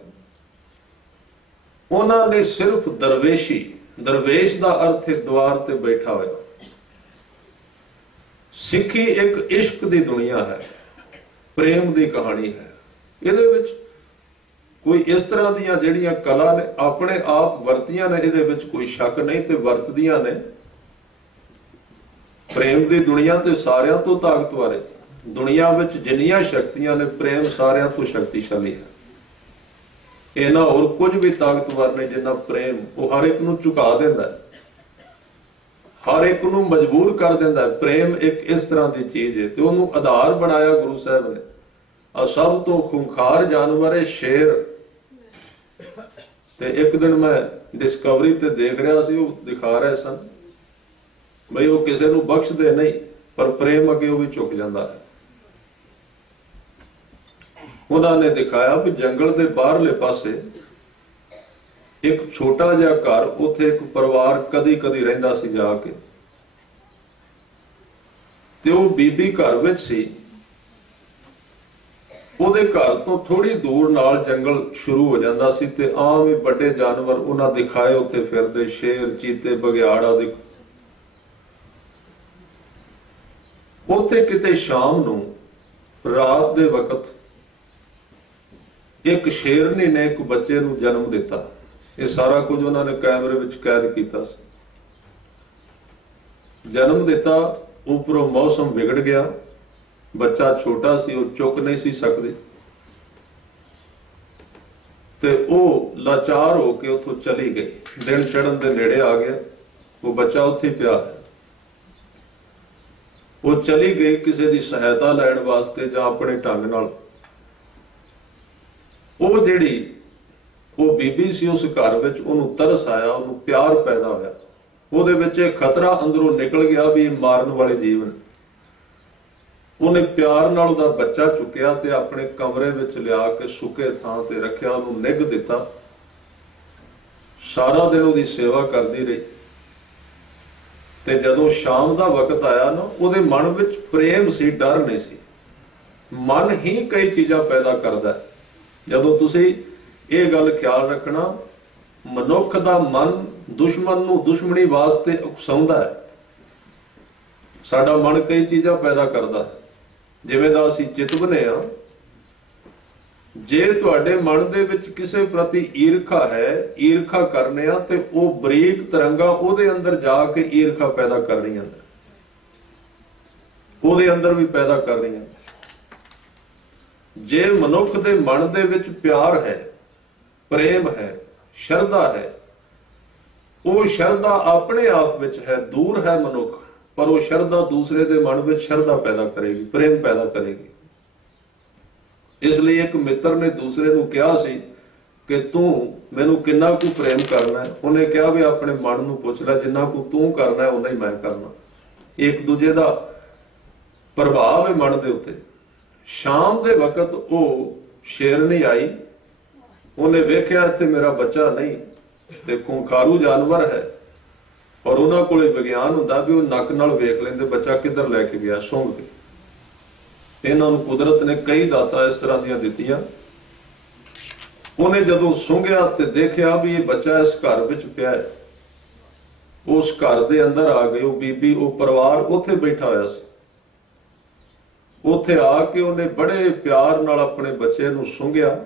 ਉਹਨਾਂ ਨੇ ਸਿਰਫ ਦਰਵੇਸ਼ੀ, ਦਰਵੇਸ਼ ਦਾ ਅਰਥ ਹੈ ਦਵਾਰ ਤੇ ਬੈਠਾ ਹੋਇਆ। ਸਿੱਖੀ ਇੱਕ ਇਸ਼ਕ ਦੀ ਦੁਨੀਆ ਹੈ, ਪ੍ਰੇਮ ਦੀ ਕਹਾਣੀ ਹੈ। ਇਹਦੇ ਵਿੱਚ ਕੋਈ ਇਸ ਤਰ੍ਹਾਂ ਦੀਆਂ ਜਿਹੜੀਆਂ ਕਲਾ ਨੇ ਆਪਣੇ ਆਪ ਵਰਤੀਆਂ ਨੇ, ਇਹਦੇ ਵਿੱਚ ਕੋਈ ਸ਼ੱਕ ਨਹੀਂ, ਤੇ ਵਰਤਦੀਆਂ ਨੇ। ਪ੍ਰੇਮ ਦੀ ਦੁਨੀਆ ਤੇ ਸਾਰਿਆਂ ਤੋਂ ਤਾਕਤਵਰ ਹੈ। ਦੁਨੀਆ ਵਿੱਚ ਜਿੰਨੀਆਂ ਸ਼ਕਤੀਆਂ ਨੇ, ਪ੍ਰੇਮ ਸਾਰਿਆਂ ਤੋਂ ਸ਼ਕਤੀਸ਼ਾਲੀ ਹੈ। ਇਹਨਾਂ ਹੋਰ ਕੁਝ ਵੀ ਤਾਕਤਵਰ ਨੇ ਜਿੰਨਾ ਪ੍ਰੇਮ। ਉਹ ਹਰ ਇੱਕ ਨੂੰ ਝੁਕਾ ਦਿੰਦਾ ਹੈ, ਹਰ ਇੱਕ ਨੂੰ ਮਜਬੂਰ ਕਰ ਦਿੰਦਾ ਹੈ। ਪ੍ਰੇਮ ਇੱਕ ਇਸ ਤਰ੍ਹਾਂ ਦੀ ਚੀਜ਼ ਹੈ ਤੇ ਉਹਨੂੰ ਆਧਾਰ ਬਣਾਇਆ ਗੁਰੂ ਸਾਹਿਬ ਨੇ। ਆ ਸਭ ਤੋਂ ਖੁੰਖਾਰ ਜਾਨਵਰ ਹੈ ਸ਼ੇਰ। ਤੇ ਇੱਕ ਦਿਨ ਮੈਂ ਡਿਸਕਵਰੀ ਤੇ ਦੇਖ ਰਿਹਾ ਸੀ, ਉਹ ਦਿਖਾ ਰਹੇ ਸਨ ਬਈ ਉਹ ਕਿਸੇ ਨੂੰ ਬਖਸ਼ਦੇ ਨਹੀਂ, ਪਰ ਪ੍ਰੇਮ ਅੱਗੇ ਉਹ ਵੀ ਝੁਕ ਜਾਂਦਾ ਹੈ। उन्होंने दिखाया भी जंगल के बाहरले पासे एक छोटा जिहा घर, उत्थे एक परिवार कदी कदी रहिंदा सी जाके, ते वो बीबी घर विच सी। ਉਹਦੇ घर तो थोड़ी दूर नाल जंगल शुरू हो जाता सी ते आम ही बड़े जानवर उन्हां दिखाए उत्थे फिरदे, शेर, चीते, बघियाड़ आदि। उत्थे किते शाम नूं रात दे वकत एक शेरनी ने एक बच्चे नूं जन्म दिता। ये सारा कुछ उन्होंने कैमरे विच कैद किया। जन्म दिता, उपरों मौसम बिगड़ गया, बच्चा छोटा सी, वो चुक नहीं सी सकते, ते वो लाचार होके उथों चली गई। दिन चढ़न दे नेड़े आ गया, वो बच्चा उत्थे पिया है। वो चली गई किसी की सहायता लैण वास्ते जां अपने ढंग नाल। वो जिहड़ी वो बीबी सी, उस घर विच उहनूं तरस आया, उहनूं प्यार पैदा होया। ਉਹਦੇ ਵਿੱਚ खतरा अंदरों निकल गया भी मारन वाले जीव ने। ਉਹਨੇ प्यार नाल ਉਹਦਾ ਬੱਚਾ ਚੁੱਕਿਆ ਤੇ ਆਪਣੇ ਕਮਰੇ ਵਿੱਚ ਲਿਆ ਕੇ ਸੁੱਕੇ ਥਾਂ ਤੇ ਰੱਖਿਆ, ਉਹਨੂੰ ਨਿੱਘ ਦਿੱਤਾ। ਸਾਰਾ ਦਿਨ ਉਹਦੀ ਸੇਵਾ ਕਰਦੀ ਰਹੀ। ਤੇ ਜਦੋਂ ਸ਼ਾਮ ਦਾ ਵਕਤ ਆਇਆ ਨਾ, ਉਹਦੇ ਮਨ ਵਿੱਚ ਪ੍ਰੇਮ ਸੀ, ਡਰ ਨਹੀਂ ਸੀ। ਮਨ ਹੀ ਕਈ ਚੀਜ਼ਾਂ ਪੈਦਾ ਕਰਦਾ। ਜਦੋਂ ਤੁਸੀਂ ਇਹ ਗੱਲ ਖਿਆਲ ਰੱਖਣਾ, ਮਨੁੱਖ ਦਾ ਮਨ ਦੁਸ਼ਮਣ ਨੂੰ ਦੁਸ਼ਮਣੀ ਵਾਸਤੇ ਉਕਸਾਉਂਦਾ ਹੈ। ਸਾਡਾ ਮਨ ਕਈ ਚੀਜ਼ਾਂ ਪੈਦਾ ਕਰਦਾ ਹੈ। ਜਿਵੇਂ ਦਾ ਅਸੀਂ ਚਿੱਤ ਬਣੇ ਆ, ਜੇ ਤੁਹਾਡੇ ਮਨ ਦੇ ਵਿੱਚ ਕਿਸੇ ਪ੍ਰਤੀ ਈਰਖਾ ਹੈ, ਈਰਖਾ ਕਰਨੇ ਆ, ਤੇ ਉਹ ਬਰੀਕ ਤਰੰਗਾ ਉਹਦੇ ਅੰਦਰ ਜਾ ਕੇ ਈਰਖਾ ਪੈਦਾ ਕਰ ਰਹੀਆਂ, ਉਹਦੇ ਅੰਦਰ ਵੀ ਪੈਦਾ ਕਰ ਰਹੀਆਂ। ਜੇ ਮਨੁੱਖ ਦੇ ਮਨ ਦੇ ਵਿੱਚ ਪਿਆਰ ਹੈ, ਪ੍ਰੇਮ ਹੈ, ਸ਼ਰਧਾ ਹੈ, ਉਹ ਸ਼ਰਧਾ ਆਪਣੇ ਆਪ ਵਿੱਚ ਹੈ, ਦੂਰ ਹੈ ਮਨੁੱਖ, ਪਰ ਉਹ ਸ਼ਰਧਾ ਦੂਸਰੇ ਦੇ ਮਨ ਵਿੱਚ ਸ਼ਰਧਾ ਪੈਦਾ ਕਰੇਗੀ, ਪ੍ਰੇਮ ਪੈਦਾ ਕਰੇਗੀ। ਇਸ ਲਈ ਇੱਕ ਮਿੱਤਰ ਨੇ ਦੂਸਰੇ ਨੂੰ ਕਿਹਾ ਸੀ ਕਿ ਤੂੰ ਮੈਨੂੰ ਕਿੰਨਾ ਕੁ ਪ੍ਰੇਮ ਕਰਨਾ ਹੈ। ਉਹਨੇ ਕਿਹਾ ਵੀ ਆਪਣੇ ਮਨ ਨੂੰ ਪੁੱਛ ਲੈ, ਜਿੰਨਾ ਕੁ ਤੂੰ ਕਰਨਾ ਹੈ ਉਨਾ ਹੀ ਮੈਂ ਕਰਨਾ। ਇੱਕ ਦੂਜੇ ਦਾ ਪ੍ਰਭਾਵ ਹੈ ਮਨ ਦੇ ਉੱਤੇ। ਸ਼ਾਮ ਦੇ ਵਕਤ ਉਹ ਸ਼ੇਰਨੀ ਆਈ, ਉਹਨੇ ਵੇਖਿਆ ਇੱਥੇ ਮੇਰਾ ਬੱਚਾ ਨਹੀਂ, ਤੇ ਖੂੰਖਾਰੂ ਜਾਨਵਰ ਹੈ, ਔਰ ਉਹਨਾਂ ਕੋਲੇ ਵਿਗਿਆਨ ਹੁੰਦਾ ਵੀ ਉਹ ਨੱਕ ਨਾਲ ਵੇਖ ਲੈਂਦੇ ਬੱਚਾ ਕਿੱਧਰ ਲੈ ਕੇ ਗਿਆ, ਸੁੰਘ ਕੇ। ਇਹਨਾਂ ਨੂੰ ਕੁਦਰਤ ਨੇ ਕਈ ਦਾਤਾਂ ਇਸ ਤਰ੍ਹਾਂ ਦੀਆਂ ਦਿੱਤੀਆਂ। ਉਹਨੇ ਜਦੋਂ ਸੁੰਘਿਆ ਤੇ ਦੇਖਿਆ ਵੀ ਇਹ ਬੱਚਾ ਇਸ ਘਰ ਵਿੱਚ ਪਿਆ ਹੈ, ਉਸ ਘਰ ਦੇ ਅੰਦਰ ਆ ਗਏ। ਉਹ ਬੀਬੀ, ਉਹ ਪਰਿਵਾਰ ਉੱਥੇ ਬੈਠਾ ਹੋਇਆ ਸੀ। ਉੱਥੇ ਆ ਕੇ ਉਹਨੇ ਬੜੇ ਪਿਆਰ ਨਾਲ ਆਪਣੇ ਬੱਚੇ ਨੂੰ ਸੁੰਘਿਆ,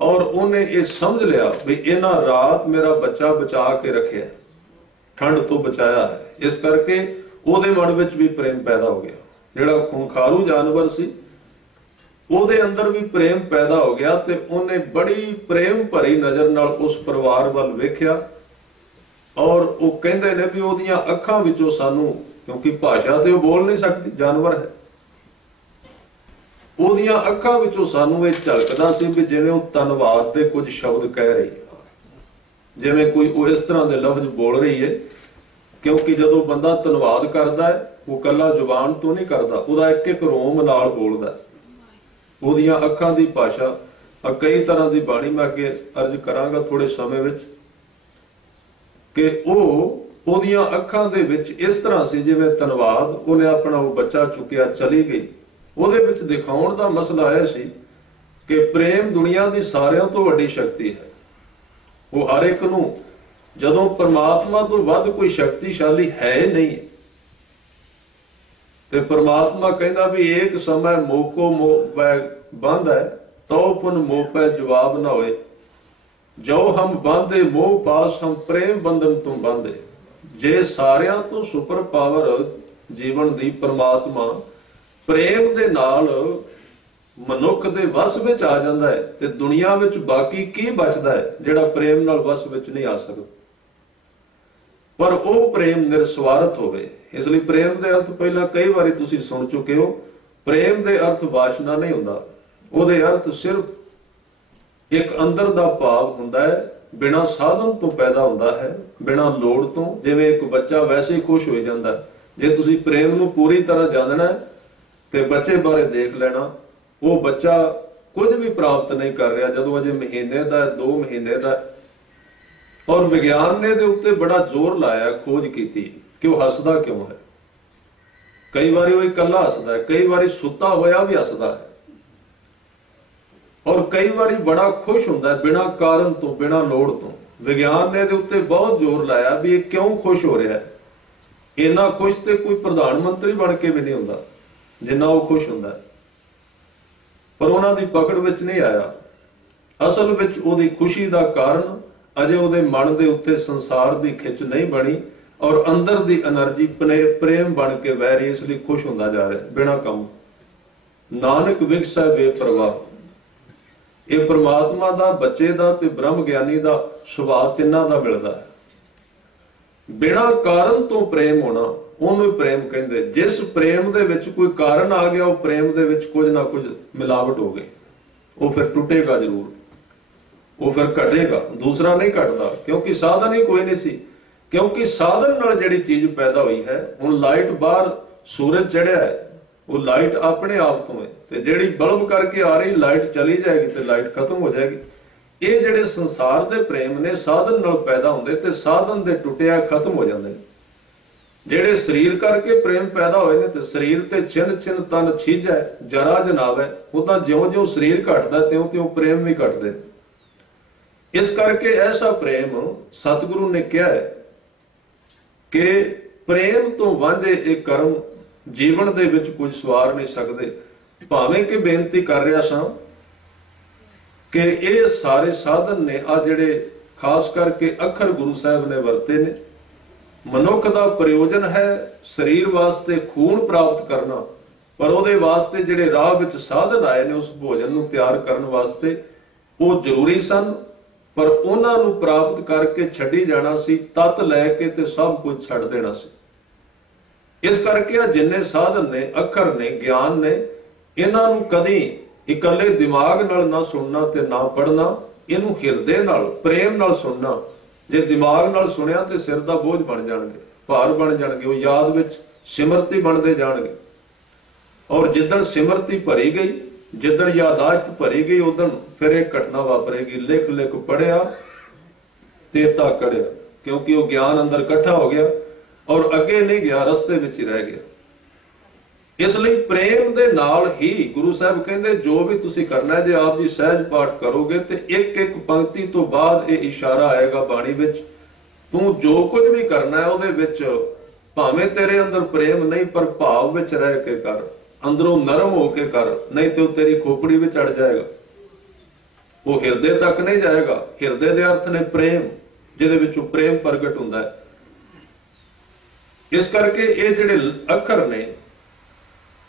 ਔਰ ਉਹਨੇ ਇਹ ਸਮਝ ਲਿਆ ਵੀ ਇਹਨਾਂ ਰਾਤ ਮੇਰਾ ਬੱਚਾ ਬਚਾ ਕੇ ਰੱਖਿਆ, ਠੰਡ ਤੋਂ ਬਚਾਇਆ ਹੈ। ਇਸ ਕਰਕੇ ਉਹਦੇ ਮਨ ਵਿੱਚ ਵੀ ਪ੍ਰੇਮ ਪੈਦਾ ਹੋ ਗਿਆ। ਜਿਹੜਾ ਖੂੰਖਾਰੂ ਜਾਨਵਰ ਸੀ, ਉਹਦੇ ਅੰਦਰ ਵੀ ਪ੍ਰੇਮ ਪੈਦਾ ਹੋ ਗਿਆ, ਤੇ ਉਹਨੇ ਬੜੀ ਪ੍ਰੇਮ ਭਰੀ ਨਜ਼ਰ ਨਾਲ ਉਸ ਪਰਿਵਾਰ ਵੱਲ ਵੇਖਿਆ। ਔਰ ਉਹ ਕਹਿੰਦੇ ਨੇ ਵੀ ਉਹਦੀਆਂ ਅੱਖਾਂ ਵਿੱਚੋਂ ਸਾਨੂੰ, ਕਿਉਂਕਿ ਭਾਸ਼ਾ ਤੇ ਉਹ ਬੋਲ ਨਹੀਂ ਸਕਦੀ, ਜਾਨਵਰ ਹੈ, ਉਹਦੀਆਂ ਅੱਖਾਂ ਵਿੱਚੋਂ ਸਾਨੂੰ ਇਹ ਝਲਕਦਾ ਸੀ ਵੀ ਜਿਵੇਂ ਉਹ ਧੰਨਵਾਦ ਦੇ ਕੁਝ ਸ਼ਬਦ ਕਹਿ ਰਹੀ ਹੈ, ਜਿਵੇਂ ਕੋਈ ਉਹ ਇਸ ਤਰ੍ਹਾਂ ਦੇ ਲਫ਼ਜ਼ ਬੋਲ ਰਹੀ ਹੈ। ਕਿਉਂਕਿ ਜਦੋਂ ਬੰਦਾ ਧੰਨਵਾਦ ਕਰਦਾ ਹੈ, ਉਹ ਕੱਲਾ ਜ਼ੁਬਾਨ ਤੋਂ ਨਹੀਂ ਕਰਦਾ, ਉਹਦਾ ਇੱਕ ਇੱਕ ਰੋਮ ਨਾਲ ਬੋਲਦਾ। ਉਹਦੀਆਂ ਅੱਖਾਂ ਦੀ ਭਾਸ਼ਾ, ਕਈ ਤਰ੍ਹਾਂ ਦੀ ਬਾਣੀ ਮੈਂ ਅੱਗੇ ਅਰਜ਼ ਕਰਾਂਗਾ ਥੋੜੇ ਸਮੇਂ ਵਿੱਚ, ਕਿ ਉਹਦੀਆਂ ਅੱਖਾਂ ਦੇ ਵਿੱਚ ਇਸ ਤਰ੍ਹਾਂ ਸੀ ਜਿਵੇਂ ਧੰਨਵਾਦ। ਉਹਨੇ ਆਪਣਾ ਉਹ ਬੱਚਾ ਚੁੱਕਿਆ, ਚਲੀ ਗਈ। ਉਹਦੇ ਵਿੱਚ ਦਿਖਾਉਣ ਦਾ ਮਸਲਾ ਇਹ ਸੀ ਕਿ ਪ੍ਰੇਮ ਦੁਨੀਆ ਦੀ ਸਾਰਿਆਂ ਤੋਂ ਵੱਡੀ ਸ਼ਕਤੀ ਹੈ। ਉਹ ਹਰ ਇੱਕ ਨੂੰ, ਜਦੋਂ ਪਰਮਾਤਮਾ ਤੋਂ ਵੱਧ ਕੋਈ ਸ਼ਕਤੀਸ਼ਾਲੀ ਹੈ ਨਹੀਂ, ਤੇ ਪਰਮਾਤਮਾ ਕਹਿੰਦਾ ਵੀ ਏਕ ਸਮੇਂ ਮੋਕੋ ਮੋਹ ਬੰਦ ਹੈ, ਤੋ ਪੁਨ ਮੋਹ ਪੈ ਜਵਾਬ ਨਾ ਹੋਏ, ਜੋ ਹਮ ਬਾਂਧੇ ਮੋਹ ਪਾਸ ਹਮ ਪ੍ਰੇਮ ਬੰਧਨ ਤੋਂ ਬਾਂਧੇ। ਜੇ ਸਾਰਿਆਂ ਤੋਂ ਸੁਪਰ ਪਾਵਰ ਜੀਵਨ ਦੀ ਪਰਮਾਤਮਾ ਪ੍ਰੇਮ ਦੇ ਨਾਲ ਮਨੁੱਖ ਦੇ ਵਸ ਵਿੱਚ ਆ ਜਾਂਦਾ ਹੈ, ਤੇ ਦੁਨੀਆ ਵਿੱਚ ਬਾਕੀ ਕੀ ਬਚਦਾ ਹੈ ਜਿਹੜਾ ਪ੍ਰੇਮ ਨਾਲ ਵਸ ਵਿੱਚ ਨਹੀਂ ਆ ਸਕਦਾ। ਪਰ ਉਹ ਪ੍ਰੇਮ ਨਿਰਸਵਾਰਥ ਹੋਵੇ। ਇਸ ਲਈ ਪ੍ਰੇਮ ਦੇ ਅਰਥ ਪਹਿਲਾਂ ਕਈ ਵਾਰੀ ਤੁਸੀਂ ਸੁਣ ਚੁੱਕੇ ਹੋ। ਪ੍ਰੇਮ ਦੇ ਅਰਥ ਵਾਸ਼ਨਾ ਨਹੀਂ ਹੁੰਦਾ, ਉਹਦੇ ਅਰਥ ਸਿਰਫ ਇੱਕ ਅੰਦਰ ਦਾ ਭਾਵ ਹੁੰਦਾ ਹੈ, ਬਿਨਾਂ ਸਾਧਨ ਤੋਂ ਪੈਦਾ ਹੁੰਦਾ ਹੈ, ਬਿਨਾਂ ਲੋੜ ਤੋਂ। ਜਿਵੇਂ ਇੱਕ ਬੱਚਾ ਵੈਸੇ ਹੀ ਖੁਸ਼ ਹੋ ਜਾਂਦਾ। ਜੇ ਤੁਸੀਂ ਪ੍ਰੇਮ ਨੂੰ ਪੂਰੀ ਤਰ੍ਹਾਂ ਜਾਣਨਾ ਹੈ ਤੇ ਬੱਚੇ ਬਾਰੇ ਦੇਖ ਲੈਣਾ, ਉਹ ਬੱਚਾ ਕੁਝ ਵੀ ਪ੍ਰਾਪਤ ਨਹੀਂ ਕਰ ਰਿਹਾ ਜਦੋਂ ਅਜੇ ਮਹੀਨੇ ਦਾ 2 ਮਹੀਨੇ ਦਾ। ਔਰ ਵਿਗਿਆਨ ਨੇ ਦੇ ਉੱਤੇ ਬੜਾ ਜ਼ੋਰ ਲਾਇਆ, ਖੋਜ ਕੀਤੀ ਕਿ ਉਹ ਹੱਸਦਾ ਕਿਉਂ ਹੈ। ਕਈ ਵਾਰੀ ਉਹ ਇਕੱਲਾ ਹੱਸਦਾ ਹੈ, ਕਈ ਵਾਰੀ ਸੁੱਤਾ ਹੋਇਆ ਵੀ ਹੱਸਦਾ ਹੈ, ਔਰ ਕਈ ਵਾਰੀ ਬੜਾ ਖੁਸ਼ ਹੁੰਦਾ ਹੈ ਬਿਨਾਂ ਕਾਰਨ ਤੋਂ, ਬਿਨਾਂ ਲੋੜ ਤੋਂ। ਵਿਗਿਆਨ ਨੇ ਇਹਦੇ ਉੱਤੇ ਬਹੁਤ ਜ਼ੋਰ ਲਾਇਆ ਵੀ ਇਹ ਕਿਉਂ ਖੁਸ਼ ਹੋ ਰਿਹਾ ਹੈ। ਇੰਨਾ ਖੁਸ਼ ਤੇ ਕੋਈ ਪ੍ਰਧਾਨ ਮੰਤਰੀ ਬਣ ਕੇ ਵੀ ਨਹੀਂ ਹੁੰਦਾ ਜਿੰਨਾ ਉਹ ਖੁਸ਼ ਹੁੰਦਾ ਹੈ। ਪਰ ਉਹਨਾਂ ਦੀ ਪਕੜ ਵਿੱਚ ਨਹੀਂ ਆਇਆ। ਅਸਲ ਵਿੱਚ ਉਹਦੀ ਖੁਸ਼ੀ ਦਾ ਕਾਰਨ ਅਜੇ ਉਹਦੇ ਮਨ ਦੇ ਉੱਤੇ ਸੰਸਾਰ ਦੀ ਖਿੱਚ ਨਹੀਂ ਬਣੀ, ਔਰ ਅੰਦਰ ਦੀ એનર્ਜੀ ਪ੍ਰੇਮ ਬਣ ਕੇ ਵਹਿ ਰਹੀ, ਇਸ ਲਈ ਖੁਸ਼ ਹੁੰਦਾ ਜਾ ਰਿਹਾ ਬਿਨਾਂ ਕੰਮ। ਨਾਨਕ ਵਿਗਸੈ ਬੇਪਰਵਾਹ। ਇਹ ਪ੍ਰਮਾਤਮਾ ਦਾ, ਬੱਚੇ ਦਾ ਤੇ ਬ੍ਰਹਮ ਗਿਆਨੀ ਦਾ ਸੁਭਾਅ ਤਿੰਨਾਂ ਦਾ ਮਿਲਦਾ ਹੈ। ਬਿਨਾਂ ਕਾਰਨ ਤੋਂ ਪ੍ਰੇਮ ਹੋਣਾ ਉਹਨੂੰ ਹੀ ਪ੍ਰੇਮ ਕਹਿੰਦੇ। ਜਿਸ ਪ੍ਰੇਮ ਦੇ ਵਿੱਚ ਕੋਈ ਕਾਰਨ ਆ ਗਿਆ, ਉਹ ਪ੍ਰੇਮ ਦੇ ਵਿੱਚ ਕੁਝ ਨਾ ਕੁਝ ਮਿਲਾਵਟ ਹੋ ਗਈ, ਉਹ ਫਿਰ ਟੁੱਟੇਗਾ ਜ਼ਰੂਰ, ਉਹ ਫਿਰ ਘਟੇਗਾ, ਦੂਸਰਾ ਨਹੀਂ ਘਟਦਾ, ਕਿਉਂਕਿ ਸਾਧਨ ਹੀ ਕੋਈ ਨਹੀਂ ਸੀ। ਕਿਉਂਕਿ ਸਾਧਨ ਨਾਲ ਜਿਹੜੀ ਚੀਜ਼ ਪੈਦਾ ਹੋਈ ਹੈ, ਹੁਣ ਲਾਈਟ ਬਾਹਰ ਸੂਰਜ ਚੜਿਆ ਹੈ, ਉਹ ਲਾਈਟ ਆਪਣੇ ਆਪ ਤੋਂ ਹੈ, ਤੇ ਜਿਹੜੀ ਬਲਬ ਕਰਕੇ ਆ ਰਹੀ ਲਾਈਟ ਚਲੀ ਜਾਏਗੀ ਤੇ ਲਾਈਟ ਖਤਮ ਹੋ ਜਾਏਗੀ। ਇਹ ਜਿਹੜੇ ਸੰਸਾਰ ਦੇ ਪ੍ਰੇਮ ਨੇ ਸਾਧਨ ਨਾਲ ਪੈਦਾ ਹੁੰਦੇ ਤੇ ਸਾਧਨ ਦੇ ਟੁੱਟਿਆ ਖਤਮ ਹੋ ਜਾਂਦੇ ਨੇ। ਜਿਹੜੇ ਸਰੀਰ ਕਰਕੇ ਪ੍ਰੇਮ ਪੈਦਾ ਹੋਏ ਨੇ, ਤੇ ਸਰੀਰ ਤੇ ਛਿਨ ਛਿਨ ਤਨ ਛੀਜੈ ਜਰਾ ਜਨਾਵੈ। ਉਹ ਤਾਂ ਜਿਉਂ-ਜਿਉਂ ਸਰੀਰ ਘਟਦਾ ਤਿਉਂ-ਤਿਉਂ ਪ੍ਰੇਮ ਵੀ ਘਟਦੇ ਨੇ। ਇਸ ਕਰਕੇ ਐਸਾ ਪ੍ਰੇਮ ਸਤਿਗੁਰੂ ਨੇ ਕਿਹਾ ਹੈ ਕਿ ਪ੍ਰੇਮ ਤੋਂ ਵਾਂਝੇ ਇਹ ਕਰਮ ਜੀਵਨ ਦੇ ਵਿੱਚ ਕੁਝ ਸਵਾਰ ਨਹੀਂ ਸਕਦੇ। ਭਾਵੇਂ ਕਿ ਬੇਨਤੀ ਕਰ ਰਿਹਾ ਸਾਂ ਕਿ ਇਹ ਸਾਰੇ ਸਾਧਨ ਨੇ, ਆ ਜਿਹੜੇ ਖਾਸ ਕਰਕੇ ਅੱਖਰ ਗੁਰੂ ਸਾਹਿਬ ਨੇ ਵਰਤੇ ਨੇ, ਮਨੁੱਖ ਦਾ ਪ੍ਰਯੋਜਨ ਹੈ ਸਰੀਰ ਵਾਸਤੇ ਖੂਨ ਪ੍ਰਾਪਤ ਕਰਨਾ, ਪਰ ਉਹਦੇ ਵਾਸਤੇ ਜਿਹੜੇ ਰਾਹ ਵਿੱਚ ਸਾਧਨ ਆਏ ਨੇ ਉਸ ਭੋਜਨ ਨੂੰ ਤਿਆਰ ਕਰਨ ਵਾਸਤੇ, ਉਹ ਜ਼ਰੂਰੀ ਸਨ। ਪਰ ਉਹਨਾਂ ਨੂੰ ਪ੍ਰਾਪਤ ਕਰਕੇ ਛੱਡੀ ਜਾਣਾ ਸੀ, ਤਤ ਲੈ ਕੇ ਤੇ ਸਭ ਕੁਝ ਛੱਡ ਦੇਣਾ ਸੀ। ਇਸ ਕਰਕੇ ਆ ਜਿੰਨੇ ਸਾਧਨ ਨੇ, ਅੱਖਰ ਨੇ, ਗਿਆਨ ਨੇ, ਇਹਨਾਂ ਨੂੰ ਕਦੀ ਇਕੱਲੇ ਦਿਮਾਗ ਨਾਲ ਨਾ ਸੁਣਨਾ ਤੇ ਨਾ ਪੜ੍ਹਨਾ, ਇਹਨੂੰ ਹਿਰਦੇ ਨਾਲ, ਪ੍ਰੇਮ ਨਾਲ ਸੁਣਨਾ। ਜੇ ਦਿਮਾਗ ਨਾਲ ਸੁਣਿਆ ਤੇ ਸਿਰ ਦਾ ਬੋਝ ਬਣ ਜਾਣਗੇ, ਭਾਰ ਬਣ ਜਾਣਗੇ, ਉਹ ਯਾਦ ਵਿੱਚ ਸਿਮਰਤੀ ਬਣਦੇ ਜਾਣਗੇ। ਔਰ ਜਿੱਦਣ ਸਿਮਰਤੀ ਭਰੀ ਗਈ, ਜਿੱਦਣ ਯਾਦਾਸ਼ਤ ਭਰੀ ਗਈ, ਉਦੋਂ ਫਿਰ ਇਹ ਘਟਨਾ ਵਾਪਰੇਗੀ। ਲਿਖ ਲਿਖ ਪੜਿਆ ਤੇਤਾ ਕੜਿਆ, ਕਿਉਂਕਿ ਉਹ ਗਿਆਨ ਅੰਦਰ ਇਕੱਠਾ ਹੋ ਗਿਆ ਔਰ ਅੱਗੇ ਨਹੀਂ ਗਿਆ, ਰਸਤੇ ਵਿੱਚ ਹੀ ਰਹਿ ਗਿਆ। ਇਸ ਲਈ ਪ੍ਰੇਮ ਦੇ ਨਾਲ ਹੀ ਗੁਰੂ ਸਾਹਿਬ ਕਹਿੰਦੇ ਜੋ ਵੀ ਤੁਸੀਂ ਕਰਨਾ ਹੈ, ਜੇ ਆਪ ਜੀ ਸਹਿਜ ਪਾਠ ਕਰੋਗੇ ਤੇ ਇੱਕ ਇੱਕ ਪੰਕਤੀ ਤੋਂ ਬਾਅਦ ਇਹ ਇਸ਼ਾਰਾ ਆਏਗਾ ਬਾਣੀ ਵਿੱਚ, ਤੂੰ ਜੋ ਕੁਝ ਵੀ ਕਰਨਾ ਹੈ ਉਹਦੇ ਵਿੱਚ ਭਾਵੇਂ ਤੇਰੇ ਅੰਦਰ ਪ੍ਰੇਮ ਨਹੀਂ, ਪਰ ਭਾਵ ਵਿੱਚ ਰਹਿ ਕੇ ਕਰ, ਅੰਦਰੋਂ ਨਰਮ ਹੋ ਕੇ ਕਰ, ਨਹੀਂ ਤੇ ਉਹ ਤੇਰੀ ਖੋਪੜੀ ਵਿੱਚ ਅੜ ਜਾਏਗਾ, ਉਹ ਹਿਰਦੇ ਤੱਕ ਨਹੀਂ ਜਾਏਗਾ। ਹਿਰਦੇ ਦੇ ਅਰਥ ਨੇ ਪ੍ਰੇਮ, ਜਿਹਦੇ ਵਿੱਚੋਂ ਪ੍ਰੇਮ ਪ੍ਰਗਟ ਹੁੰਦਾ ਹੈ। ਇਸ ਕਰਕੇ ਇਹ ਜਿਹੜੇ ਅੱਖਰ ਨੇ,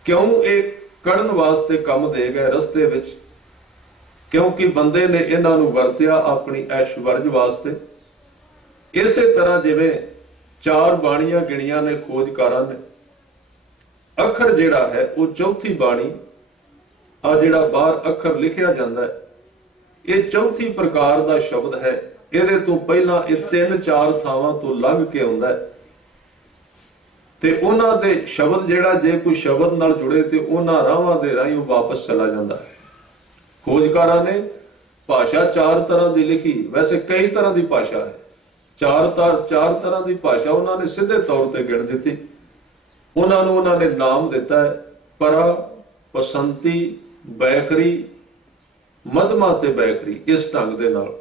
ਕਿਉਂ ਇਹ ਕੱਢਣ ਵਾਸਤੇ ਕੰਮ ਦੇ ਗਏ ਰਸਤੇ ਵਿੱਚ, ਕਿਉਂਕਿ ਬੰਦੇ ਨੇ ਇਹਨਾਂ ਨੂੰ ਵਰਤਿਆ ਆਪਣੀ ਐਸ਼ਵਰਜ ਵਾਸਤੇ। ਇਸੇ ਤਰ੍ਹਾਂ ਜਿਵੇਂ 4 ਬਾਣੀਆਂ ਗਿਣੀਆਂ ਨੇ ਖੋਜਕਾਰਾਂ ਨੇ, ਅੱਖਰ ਜਿਹੜਾ ਹੈ ਉਹ ਚੌਥੀ ਬਾਣੀ, ਆ ਜਿਹੜਾ ਬਾਹਰ ਅੱਖਰ ਲਿਖਿਆ ਜਾਂਦਾ ਹੈ, ਇਹ ਚੌਥੀ ਪ੍ਰਕਾਰ ਦਾ ਸ਼ਬਦ ਹੈ। ਇਹਦੇ ਤੋਂ ਪਹਿਲਾਂ ਇਹ 3-4 ਥਾਵਾਂ ਤੋਂ ਲੰਘ ਕੇ ਆਉਂਦਾ ਹੈ, ਤੇ ਉਹਨਾਂ ਦੇ ਸ਼ਬਦ ਜਿਹੜਾ ਜੇ ਕੋਈ ਸ਼ਬਦ ਨਾਲ ਜੁੜੇ ਤੇ ਉਹਨਾਂ ਰਾਹਾਂ ਦੇ ਰਾਹੀਂ ਉਹ ਵਾਪਸ ਚਲਾ ਜਾਂਦਾ ਹੈ। ਖੋਜਕਾਰਾਂ ਨੇ ਭਾਸ਼ਾ 4 ਤਰ੍ਹਾਂ ਦੀ ਲਿਖੀ, ਵੈਸੇ ਕਈ ਤਰ੍ਹਾਂ ਦੀ ਭਾਸ਼ਾ ਹੈ, 4 ਤਰ੍ਹਾਂ ਦੀ ਭਾਸ਼ਾ ਉਹਨਾਂ ਨੇ ਸਿੱਧੇ ਤੌਰ ਤੇ ਗਿਣ ਦਿੱਤੀ। ਉਹਨਾਂ ਨੂੰ ਉਹਨਾਂ ਨੇ ਨਾਮ ਦਿੱਤਾ ਹੈ ਪਰਾ, ਪਸੰਤੀ, ਬੈਖਰੀ, ਮਧਮਾ ਤੇ ਬੈਖਰੀ। ਇਸ ਢੰਗ ਦੇ ਨਾਲ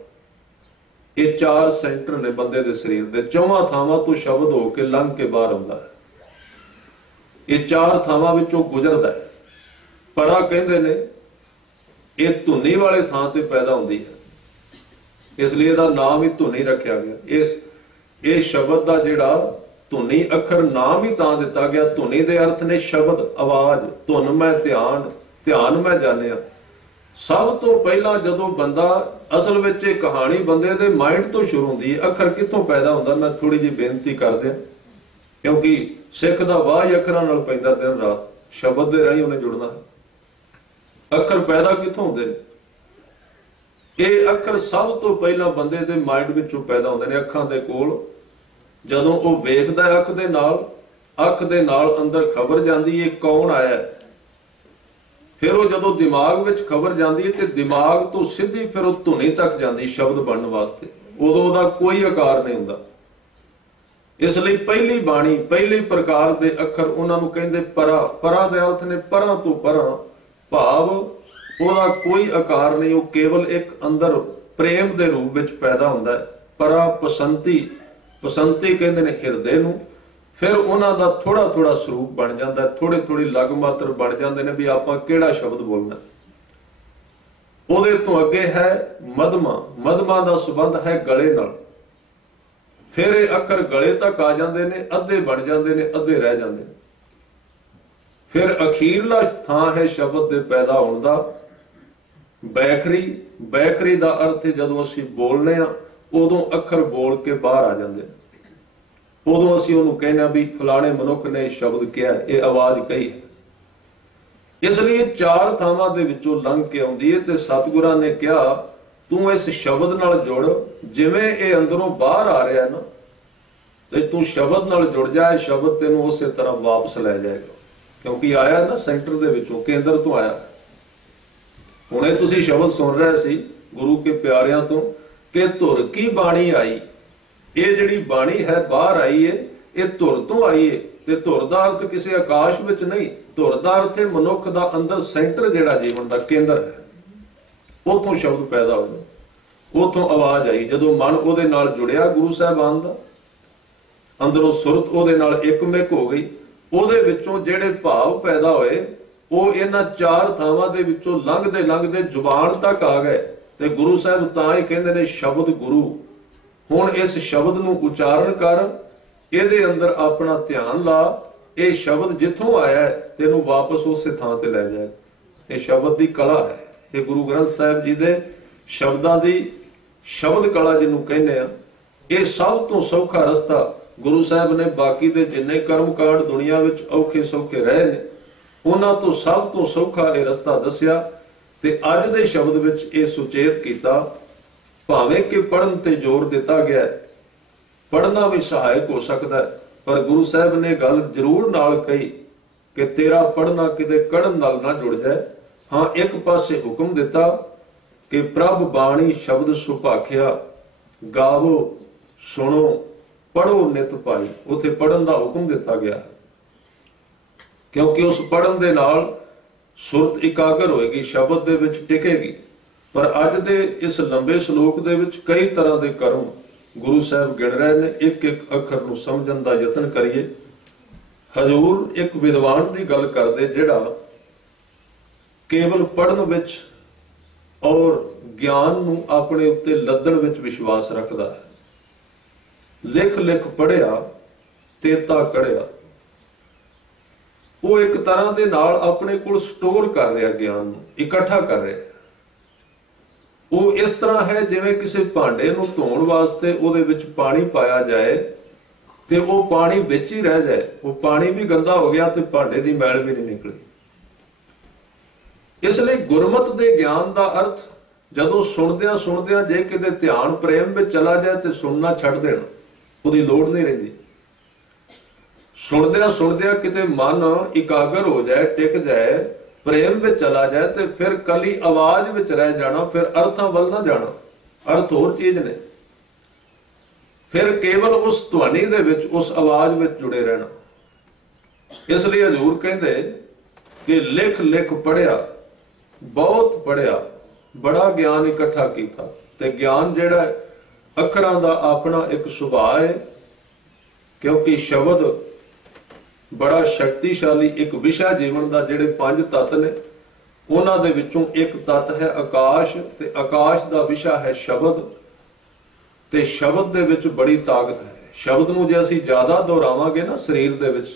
ਇਹ 4 ਸੈਂਟਰ ਨੇ ਬੰਦੇ ਦੇ ਸਰੀਰ ਦੇ, 4 ਥਾਵਾਂ ਤੋਂ ਸ਼ਬਦ ਹੋ ਕੇ ਲੰਘ ਕੇ ਬਾਹਰ ਆਉਂਦਾ ਹੈ। ਇਹ 4 ਥਾਵਾਂ ਵਿੱਚੋਂ ਗੁਜ਼ਰਦਾ ਹੈ। ਪਰਾ ਕਹਿੰਦੇ ਨੇ ਇਹ ਧੁਨੀ ਵਾਲੇ ਥਾਂ ਤੇ ਪੈਦਾ ਹੁੰਦੀ ਹੈ, ਇਸ ਲਈ ਇਹਦਾ ਨਾਮ ਹੀ ਧੁਨੀ ਰੱਖਿਆ ਗਿਆ। ਇਹ ਸ਼ਬਦ ਦਾ ਜਿਹੜਾ ਧੁਨੀ ਅੱਖਰ ਨਾਮ ਹੀ ਤਾਂ ਦਿੱਤਾ ਗਿਆ। ਧੁਨੀ ਦੇ ਅਰਥ ਨੇ ਸ਼ਬਦ, ਆਵਾਜ਼। ਧੁਨ ਮੈਂ ਧਿਆਨ, ਧਿਆਨ ਮੈਂ ਜਾਣਿਆ। ਸਭ ਤੋਂ ਪਹਿਲਾਂ ਜਦੋਂ ਬੰਦਾ, ਅਸਲ ਵਿੱਚ ਇਹ ਕਹਾਣੀ ਬੰਦੇ ਦੇ ਮਾਈਂਡ ਤੋਂ ਸ਼ੁਰੂ ਹੁੰਦੀ ਹੈ। ਅੱਖਰ ਕਿੱਥੋਂ ਪੈਦਾ ਹੁੰਦਾ, ਮੈਂ ਥੋੜੀ ਜਿਹੀ ਬੇਨਤੀ ਕਰ ਦਿਆਂ, ਕਿਉਂਕਿ ਸਿੱਖ ਦਾ ਵਾਹ ਹੀ ਅੱਖਰਾਂ ਨਾਲ ਪੈਂਦਾ, ਦਿਨ ਰਾਤ ਸ਼ਬਦ ਦੇ ਰਾਹੀਂ ਉਹਨੇ ਜੁੜਨਾ ਹੈ। ਅੱਖਰ ਪੈਦਾ ਕਿੱਥੋਂ ਹੁੰਦੇ ਨੇ? ਇਹ ਅੱਖਰ ਸਭ ਤੋਂ ਪਹਿਲਾਂ ਬੰਦੇ ਦੇ ਮਾਈਂਡ ਵਿੱਚੋਂ ਪੈਦਾ ਹੁੰਦੇ ਨੇ, ਅੱਖਾਂ ਦੇ ਕੋਲ। ਜਦੋਂ ਉਹ ਵੇਖਦਾ ਹੈ ਅੱਖ ਦੇ ਨਾਲ ਅੰਦਰ ਖਬਰ ਜਾਂਦੀ ਹੈ ਕੌਣ ਆਇਆ, फिर वो जदों दिमाग विच खबर जाती है तो दिमाग तो सीधी फिर वो धुनी तक जाती शब्द बनने वास्ते, उदों उहदा कोई आकार नहीं हुंदा। इसलिए पहली बाणी पहली प्रकार के अखर उन्होंने कहते परा, परा दे अर्थ ने परा तो परा, भाव ओदा कोई आकार नहीं, वो केवल एक अंदर प्रेम के रूप में पैदा होंदा है। परा पसंती, पसंती कहते हैं हिरदे नूं, फिर उन्हों का थोड़ा थोड़ा स्वरूप बन जाता है, थोड़ी थोड़ी लग मात्र बन जाते हैं भी आपां किहड़ा शब्द बोलना। उहदे तो अगे है मधमा, मधमा का संबंध है गले नाल, फिर ये अखर गले तक आ जाते हैं, अद्धे बन जाते हैं, अद्धे रह जाते हैं। फिर अखीरला थां है शब्द के पैदा होने का बैखरी, बैखरी का अर्थ है जदों असीं बोलने उदों अखर बोल के बाहर आ जाते हैं, उदों असीं उहनूं कहने भी फलाने मनुख ने शब्द किया, ये आवाज कही है। इसलिए चार थावां दे विचों लंघ के आउंदी है ते सतगुरां ने कहा तू इस शब्द नाल जुड़, जिवें ये अंदरों बाहर आ रहा है ना, ते तू शब्द नाल जुड़ जाए, शब्द तेनों उस तरह वापस लै जाएगा, क्योंकि आया ना सेंटर दे विचों, केंद्र तो आया। हुणे तुसीं शब्द सुन रहे सी गुरु के प्यारियां तो कि धुर की बाणी आई, ये जिहड़ी बाणी है बाहर आई है, ये धुर तो आई है। ते धुर दा अर्थ किसी आकाश विच नहीं, धुर दा अर्थ है मनुख दा अंदर सेंटर जिहड़ा जीवन दा केंद्र है, उथों शब्द पैदा होया, उथों आवाज आई। जदों मन उहदे नाल जुड़िया गुरु साहिबान दा, अंदरों सुरत उहदे नाल एकमिक हो गई, उहदे विचों जिहड़े भाव पैदा होए वो इन्हां चार थावां दे विचों लंघदे लंघदे जुबान तक आ गए। ते गुरु साहिब तां ही कहंदे ने शब्द गुरु। हुण इस शब्द नूं उचारण कर, इहदे अंदर अपना ध्यान ला, ये शब्द जिथों आया है तेनों वापस उस थां ते लै जाए। ये शब्द दी कला है, ये गुरु ग्रंथ साहिब जी दे शब्दां दी शब्द कला जिन्हों कहने आ, ये सब तो सौखा रस्ता गुरु साहिब ने बाकी दे जिन्ने कर्म कांड दुनिया विच औखे सौखे रहे ने, उन्हां तो सब तो सौखा ये रस्ता दसिया। ते अज दे शब्द विच ये सुचेत कीता, भावें कि पढ़न ते जोर दिता गया है, पढ़ना भी सहायक हो सकता है, पर गुरु साहिब ने गल जरूर नाल कही कि तेरा पढ़ना किते कढ़न नाल ना जुड़ जाए। हाँ, एक पासे हुक्म दिता कि प्रभ बाणी शब्द सुभाखिया, गावो सुनो पढ़ो नित पाई, उथे पढ़न का हुक्म दिता गया, क्योंकि उस पढ़न दे नाल सुरत इकागर होएगी, शब्द दे विच टिकेगी। पर अज दे इस लंबे श्लोक दे विच कई तरह के कर्म गुरु साहब गिण रहे ने, एक एक अखर नूं समझण दा यतन करिए। हजूर एक विद्वान की गल करदे जिहड़ा केवल पढ़न विच और ज्ञान नूं अपने उत्ते लद्दण विच विश्वास रखदा है। लिख लिख पढ़िया तेता कढ़िया, वो एक तरह दे नाल अपने कोल स्टोर कर रहा, ज्ञान नूं इकट्ठा कर रहा। वो इस तरह है जिवें किसी भांडे नूं धोण वास्ते उहदे विच पानी पाया जाए ते वो पानी विच ही रह जाए, वो पानी भी गंदा हो गया ते भांडे दी मैल भी नहीं निकली। इसलिए गुरमत दे ज्ञान दा अर्थ जदों सुणदियां सुणदियां जे किते ध्यान प्रेम विच चला जाए ते सुनना छड्ड देना, उहदी लोड़ नहीं रहिंदी। सुणदियां सुणदियां किते मन इकागर हो जाए, टिक जाए, प्रेम में चला जाए तो फिर कली आवाज में रह जाना, फिर अर्थां वल ना जाना, अर्थ होर चीज ने। फिर केवल उस ध्वनि दे विच उस आवाज में जुड़े रहना। इसलिए हजूर कहते कि लिख लिख पढ़िया, बहुत पढ़िया, बड़ा ज्ञान इकट्ठा किया। ते ज्ञान जिहड़ा अखरां दा अपना एक सुभाव है, क्योंकि शब्द बड़ा शक्तिशाली एक विषय जीवन का, जिहड़े पंज तत्त ने उन्हां दे विचों एक तत्त है आकाश, ते आकाश का विषय है शब्द। ते शब्द दे विच बड़ी ताकत है। शब्द नूं जे असीं ज्यादा दोहरावांगे ना, शरीर दे विच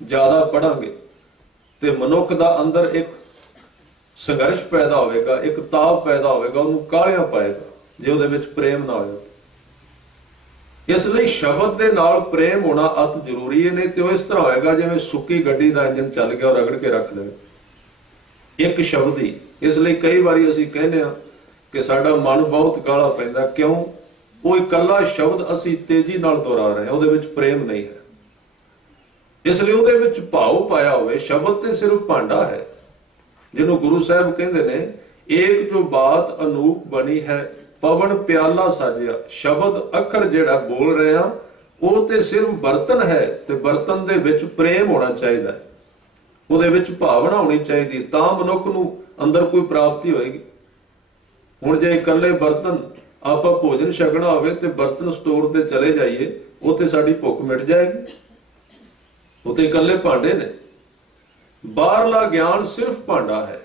ज्यादा पढ़ांगे ते मनुख दा अंदर एक संघर्ष पैदा होएगा, एक ताप पैदा होएगा, उहनूं काहलियां पाएगा जे उहदे विच प्रेम ना होए। इसलिए शब्द के नाल प्रेम होना अत जरूरी है, नहीं तो इस तरह होएगा जिवें सुक्की गड्डी का इंजन चल गया और रगड़ के रख दे एक शब्द ही। इसलिए कई बारी असीं कहने कि साडा मन बहुत काला पैंदा, क्यों? वो इकल्ला शब्द असीं तेजी नाल दोहरा रहे हैं, उहदे विच प्रेम नहीं है। इसलिए उहदे विच भाव पाया होवे। शब्द ते सिर्फ भांडा है, ਜਿਹਨੂੰ ਗੁਰੂ ਸਾਹਿਬ ਕਹਿੰਦੇ ਨੇ ਏਕ ਜੋ ਬਾਤ ਅਨੂਪ ਬਣੀ ਹੈ ਪਵਨ ਪਿਆਲਾ ਸਾਜਿਆ। ਸ਼ਬਦ ਅੱਖਰ ਜਿਹੜਾ ਬੋਲ ਰਹੇ ਆ ਉਹ ਤੇ ਸਿਰਫ ਬਰਤਨ ਹੈ, ਤੇ ਬਰਤਨ ਦੇ ਵਿੱਚ ਪ੍ਰੇਮ ਹੋਣਾ ਚਾਹੀਦਾ ਹੈ, ਉਹਦੇ ਵਿੱਚ ਭਾਵਨਾ ਹੋਣੀ ਚਾਹੀਦੀ, ਤਾਂ ਮਨੁੱਖ ਨੂੰ ਅੰਦਰ ਕੋਈ ਪ੍ਰਾਪਤੀ ਹੋਏਗੀ। ਹੁਣ ਜੇ ਇਕੱਲੇ ਬਰਤਨ ਆਪਾਂ ਭੋਜਨ ਛਕਣਾ ਹੋਵੇ ਤੇ ਬਰਤਨ ਸਟੋਰ ਤੇ ਚਲੇ ਜਾਈਏ, ਉੱਥੇ ਸਾਡੀ ਭੁੱਖ ਮਿਟ ਜਾਏਗੀ। ਉੱਥੇ ਇਕੱਲੇ ਭਾਂਡੇ ਨੇ। ਬਾਹਰਲਾ ਗਿਆਨ ਸਿਰਫ ਭਾਂਡਾ ਹੈ।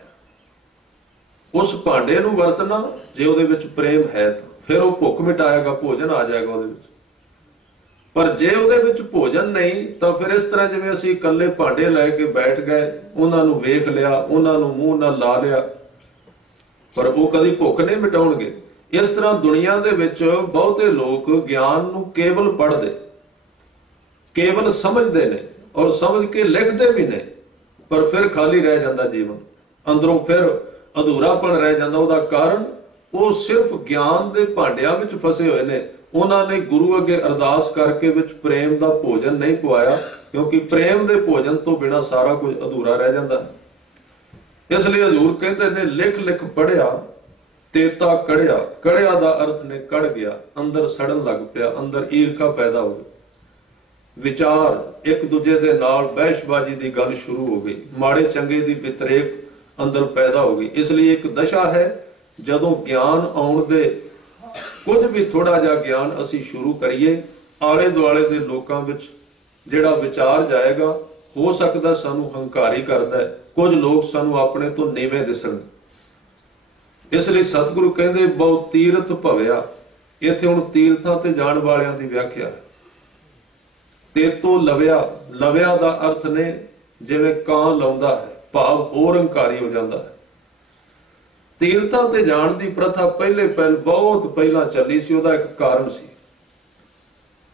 ਉਸ ਭਾਂਡੇ ਨੂੰ ਵਰਤਣਾ ਜੇ ਉਹਦੇ ਵਿੱਚ ਪ੍ਰੇਮ ਹੈ ਤਾਂ ਫਿਰ ਉਹ ਭੁੱਖ ਮਿਟਾਏਗਾ, ਭੋਜਨ ਆ ਜਾਏਗਾ ਉਹਦੇ ਵਿੱਚ। ਪਰ ਜੇ ਉਹਦੇ ਵਿੱਚ ਭੋਜਨ ਨਹੀਂ ਤਾਂ ਫਿਰ ਇਸ ਤਰ੍ਹਾਂ ਜਿਵੇਂ ਅਸੀਂ ਇਕੱਲੇ ਭਾਂਡੇ ਲੈ ਕੇ ਬੈਠ ਗਏ, ਉਹਨਾਂ ਨੂੰ ਵੇਖ ਲਿਆ, ਉਹਨਾਂ ਨੂੰ ਮੂੰਹ ਨਾਲ ਲਾ ਲਿਆ, ਪਰ ਉਹ ਕਦੀ ਭੁੱਖ ਨਹੀਂ ਮਿਟਾਉਣਗੇ। ਇਸ ਤਰ੍ਹਾਂ ਦੁਨੀਆ ਦੇ ਵਿੱਚ ਬਹੁਤੇ ਲੋਕ ਗਿਆਨ ਨੂੰ ਕੇਵਲ ਪੜ੍ਹਦੇ, ਕੇਵਲ ਸਮਝਦੇ ਨੇ ਔਰ ਸਮਝ ਕੇ ਲਿਖਦੇ ਵੀ ਨੇ, ਪਰ ਫਿਰ ਖਾਲੀ ਰਹਿ ਜਾਂਦਾ ਜੀਵਨ, ਅੰਦਰੋਂ ਫਿਰ ਅਧੂਰਾਪਣ ਰਹਿ ਜਾਂਦਾ। ਉਹਦਾ ਕਾਰਨ ਉਹ ਸਿਰਫ ਗਿਆਨ ਦੇ ਭਾਂਡਿਆਂ ਵਿੱਚ ਫਸੇ ਹੋਏ ਨੇ। ਉਹਨਾਂ ਨੇ ਗੁਰੂ ਅੱਗੇ ਅਰਦਾਸ ਕਰਕੇ ਵਿੱਚ ਪ੍ਰੇਮ ਦਾ ਭੋਜਨ ਨਹੀਂ ਪਵਾਇਆ, ਕਿਉਂਕਿ ਪ੍ਰੇਮ ਦੇ ਭੋਜਨ ਤੋਂ ਬਿਨਾਂ ਸਾਰਾ ਕੁਝ ਅਧੂਰਾ ਰਹਿ ਜਾਂਦਾ ਹੈ। ਇਸ ਲਈ ਹਜ਼ੂਰ ਕਹਿੰਦੇ ਨੇ ਲਿਖ ਲਿਖ ਪੜਿਆ ਤੇਤਾ ਕੜਿਆ। ਕੜਿਆ ਦਾ ਅਰਥ ਨੇ ਕੜ ਗਿਆ, ਅੰਦਰ ਸੜਨ ਲੱਗ ਪਿਆ, ਅੰਦਰ ਈਰਖਾ ਪੈਦਾ ਹੋ ਗਈ, ਵਿਚਾਰ ਇੱਕ ਦੂਜੇ ਦੇ ਨਾਲ ਬਹਿਸ਼ਬਾਜ਼ੀ ਦੀ ਗੱਲ ਸ਼ੁਰੂ ਹੋ ਗਈ, ਮਾੜੇ ਚੰਗੇ ਦੀ ਵਿਤਰੇਕ ਅੰਦਰ ਪੈਦਾ ਹੋ ਗਈ। ਇਸ ਲਈ ਇੱਕ ਦਸ਼ਾ ਹੈ ਜਦੋਂ ਗਿਆਨ ਆਉਣ ਦੇ ਕੁਝ ਵੀ ਥੋੜਾ ਜਿਹਾ ਗਿਆਨ ਅਸੀਂ ਸ਼ੁਰੂ ਕਰੀਏ, ਆਲੇ ਦੁਆਲੇ ਦੇ ਲੋਕਾਂ ਵਿੱਚ ਜਿਹੜਾ ਵਿਚਾਰ ਜਾਏਗਾ, ਹੋ ਸਕਦਾ ਸਾਨੂੰ ਹੰਕਾਰੀ ਕਰਦਾ ਹੈ, ਕੁਝ ਲੋਕ ਸਾਨੂੰ ਆਪਣੇ ਤੋਂ ਨੀਵੇਂ ਦਿਸਣ। ਇਸ ਲਈ ਸਤਿਗੁਰੂ ਕਹਿੰਦੇ ਬਹੁ ਤੀਰਥ ਭਵਿਆ। ਇੱਥੇ ਹੁਣ ਤੀਰਥਾਂ ਤੇ ਜਾਣ ਵਾਲਿਆਂ ਦੀ ਵਿਆਖਿਆ ਹੈ। ਤੇਤੋਂ ਲਵਿਆ, ਲਵਿਆ ਦਾ ਅਰਥ ਨੇ ਜਿਵੇਂ ਕਾਂ ਲਾਉਂਦਾ ਹੈ, ਭਾਵ ਹੋਰ ਹੰਕਾਰੀ ਹੋ ਜਾਂਦਾ ਹੈ। ਤੀਰਥਾਂ ਤੇ ਜਾਣ ਦੀ ਪ੍ਰਥਾ ਬਹੁਤ ਪਹਿਲਾਂ ਚੱਲੀ ਸੀ, ਉਹਦਾ ਇੱਕ ਕਾਰਨ ਸੀ।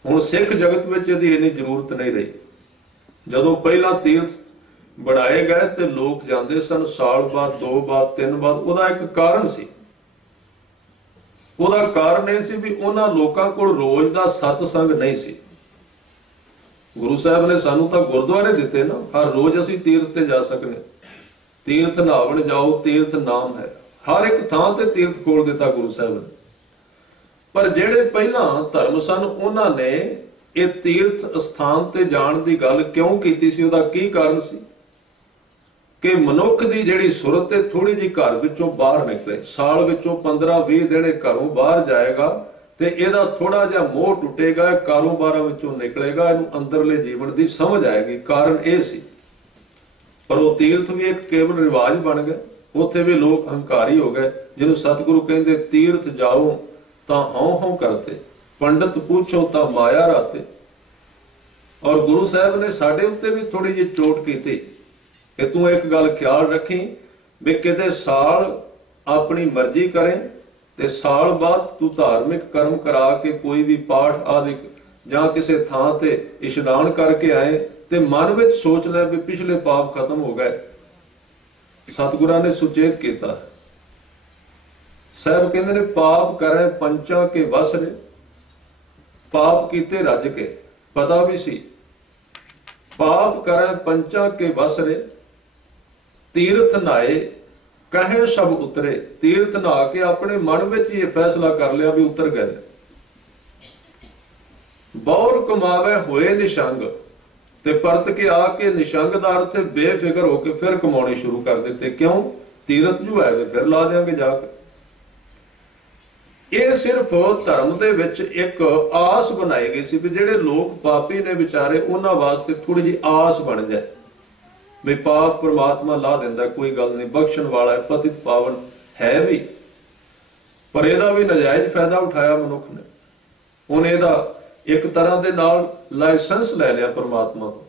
ਹੁਣ ਸਿੱਖ ਜਗਤ ਵਿੱਚ ਇਹਦੀ ਇੰਨੀ ਜ਼ਰੂਰਤ ਨਹੀਂ ਰਹੀ। ਜਦੋਂ ਪਹਿਲਾਂ ਤੀਰਥ ਬਣਾਏ ਗਏ ਤੇ ਲੋਕ ਜਾਂਦੇ ਸਨ ਸਾਲ ਬਾਅਦ, 2 ਬਾਅਦ, 3 ਬਾਅਦ, ਉਹਦਾ ਇੱਕ ਕਾਰਨ ਸੀ। ਉਹਦਾ ਕਾਰਨ ਇਹ ਸੀ ਵੀ ਉਹਨਾਂ ਲੋਕਾਂ ਕੋਲ ਰੋਜ਼ ਦਾ ਸਤਸੰਗ ਨਹੀਂ ਸੀ। ਗੁਰੂ ਸਾਹਿਬ ਨੇ ਸਾਨੂੰ ਤਾਂ ਗੁਰਦੁਆਰੇ ਦਿੱਤੇ ਨਾ, ਹਰ ਰੋਜ਼ ਅਸੀਂ ਤੀਰਥ ਤੇ ਜਾ ਸਕਦੇ। ਤੀਰਥ ਨਹਾਵਣ ਜਾਓ, ਤੀਰਥ ਨਾਮ ਹੈ। ਹਰ ਇੱਕ ਥਾਂ ਤੇ ਤੀਰਥ ਖੋਲ ਦਿੱਤਾ ਗੁਰੂ ਸਾਹਿਬ ਨੇ। ਪਰ ਜਿਹੜੇ ਪਹਿਲਾਂ ਧਰਮ ਸਨ ਉਹਨਾਂ ਨੇ ਇਹ ਤੀਰਥ ਸਥਾਨ ਤੇ ਜਾਣ ਦੀ ਗੱਲ ਕਿਉਂ ਕੀਤੀ ਸੀ? ਉਹਦਾ ਕੀ ਕਾਰਨ ਸੀ? ਕਿ ਮਨੁੱਖ ਦੀ ਜਿਹੜੀ ਸੁਰਤ ਹੈ ਥੋੜੀ ਜਿਹੀ ਘਰ ਵਿੱਚੋਂ ਬਾਹਰ ਨਿਕਲੇ। ਸਾਲ ਵਿੱਚੋਂ 15-20 ਦਿਨ ਘਰੋਂ ਬਾਹਰ ਜਾਏਗਾ ਤੇ ਇਹਦਾ ਥੋੜਾ ਜਿਹਾ ਮੋਹ ਟੁੱਟੇਗਾ, ਕਾਰੋਬਾਰਾਂ ਵਿੱਚੋਂ ਨਿਕਲੇਗਾ, ਇਹਨੂੰ ਅੰਦਰਲੇ ਜੀਵਨ ਦੀ ਸਮਝ ਆਏਗੀ। ਕਾਰਨ ਇਹ ਸੀ। ਪਰ ਉਹ ਤੀਰਥ ਵੀ ਇੱਕ ਕੇਵਲ ਰਿਵਾਜ ਬਣ ਗਿਆ। ਉੱਥੇ ਵੀ ਲੋਕ ਹੰਕਾਰੀ ਹੋ ਗਏ। ਜਿਹਨੂੰ ਸਤਿਗੁਰੂ ਕਹਿੰਦੇ ਤੀਰਥ ਜਾਓ ਤਾਂ ਹਉ ਹਉ ਕਰਤੇ, ਪੰਡਤ ਪੁੱਛੋ ਤਾਂ ਮਾਇਆ ਰਾਤੇ। ਔਰ ਗੁਰੂ ਸਾਹਿਬ ਨੇ ਸਾਡੇ ਉੱਤੇ ਵੀ ਥੋੜੀ ਜਿਹੀ ਚੋਟ ਕੀਤੀ ਕਿ ਤੂੰ ਇੱਕ ਗੱਲ ਖਿਆਲ ਰੱਖੀ ਵੀ ਕਿਤੇ ਸਾਲ ਆਪਣੀ ਮਰਜ਼ੀ ਕਰੇ ਤੇ ਸਾਲ ਬਾਅਦ ਤੂੰ ਧਾਰਮਿਕ ਕਰਮ ਕਰਾ ਕੇ ਕੋਈ ਵੀ ਪਾਠ ਆਦਿ ਜਾਂ ਕਿਸੇ ਥਾਂ ਤੇ ਇਸ਼ਨਾਨ ਕਰਕੇ ਆਏ ਤੇ ਮਨ ਵਿੱਚ ਸੋਚ ਲੈ ਵੀ ਪਿਛਲੇ ਪਾਪ ਖਤਮ ਹੋ ਗਏ। ਸਤਿਗੁਰਾਂ ਨੇ ਸੁਚੇਤ ਕੀਤਾ। ਸਾਹਿਬ ਕਹਿੰਦੇ ਨੇ ਪਾਪ ਕਰੇ ਪੰਚਾਂ ਕੇ ਵਸਰੇ। ਪਾਪ ਕੀਤੇ ਰੱਜ ਕੇ, ਪਤਾ ਵੀ ਸੀ। ਪਾਪ ਕਰੇ ਪੰਚਾਂ ਕੇ ਵਸਰੇ, ਤੀਰਥ ਨਾਏ ਕਹੇ ਸਭ ਉਤਰੇ। ਤੀਰਥ ਨਹਾ ਕੇ ਆਪਣੇ ਮਨ ਵਿੱਚ ਹੀ ਇਹ ਫੈਸਲਾ ਕਰ ਲਿਆ ਵੀ ਉਤਰ ਗਏ। ਬੌਰ ਕਮਾਵੇ ਹੋਏ ਨਿਸ਼ੰਗ, ਤੇ ਪਰਤ ਕੇ ਆ ਕੇ ਨਿਸ਼ੰਗ ਦਾ ਅਰਥ ਬੇਫਿਕਰ ਹੋ ਕੇ ਫਿਰ ਕਮਾਉਣੇ ਸ਼ੁਰੂ ਕਰ ਦਿੱਤੇ। ਕਿਉਂ? ਤੀਰਥ ਜੋ ਹੈ ਫਿਰ ਲਾ ਦੇਾਂਗੇ ਜਾ ਕੇ। ਇਹ ਸਿਰਫ ਧਰਮ ਦੇ ਵਿੱਚ ਇੱਕ ਆਸ ਬਣਾਈ ਗਈ ਸੀ ਵੀ ਜਿਹੜੇ ਲੋਕ ਪਾਪੀ ਨੇ ਵਿਚਾਰੇ ਉਹਨਾਂ ਵਾਸਤੇ ਥੋੜੀ ਜਿਹੀ ਆਸ ਬਣ ਜਾਏ ਵੀ ਪਾਪ ਪ੍ਰਮਾਤਮਾ ਲਾ ਦਿੰਦਾ, ਕੋਈ ਗੱਲ ਨਹੀਂ, ਬਖਸ਼ਣ ਵਾਲਾ ਹੈ, ਪਤਿਤ ਪਾਵਨ ਹੈ ਵੀ। ਪਰ ਇਹਦਾ ਵੀ ਨਜਾਇਜ਼ ਫਾਇਦਾ ਉਠਾਇਆ ਮਨੁੱਖ ਨੇ। ਹੁਣ ਇਹਦਾ ਇੱਕ ਤਰ੍ਹਾਂ ਦੇ ਨਾਲ ਲਾਇਸੈਂਸ ਲੈ ਲਿਆ ਪ੍ਰਮਾਤਮਾ ਤੋਂ।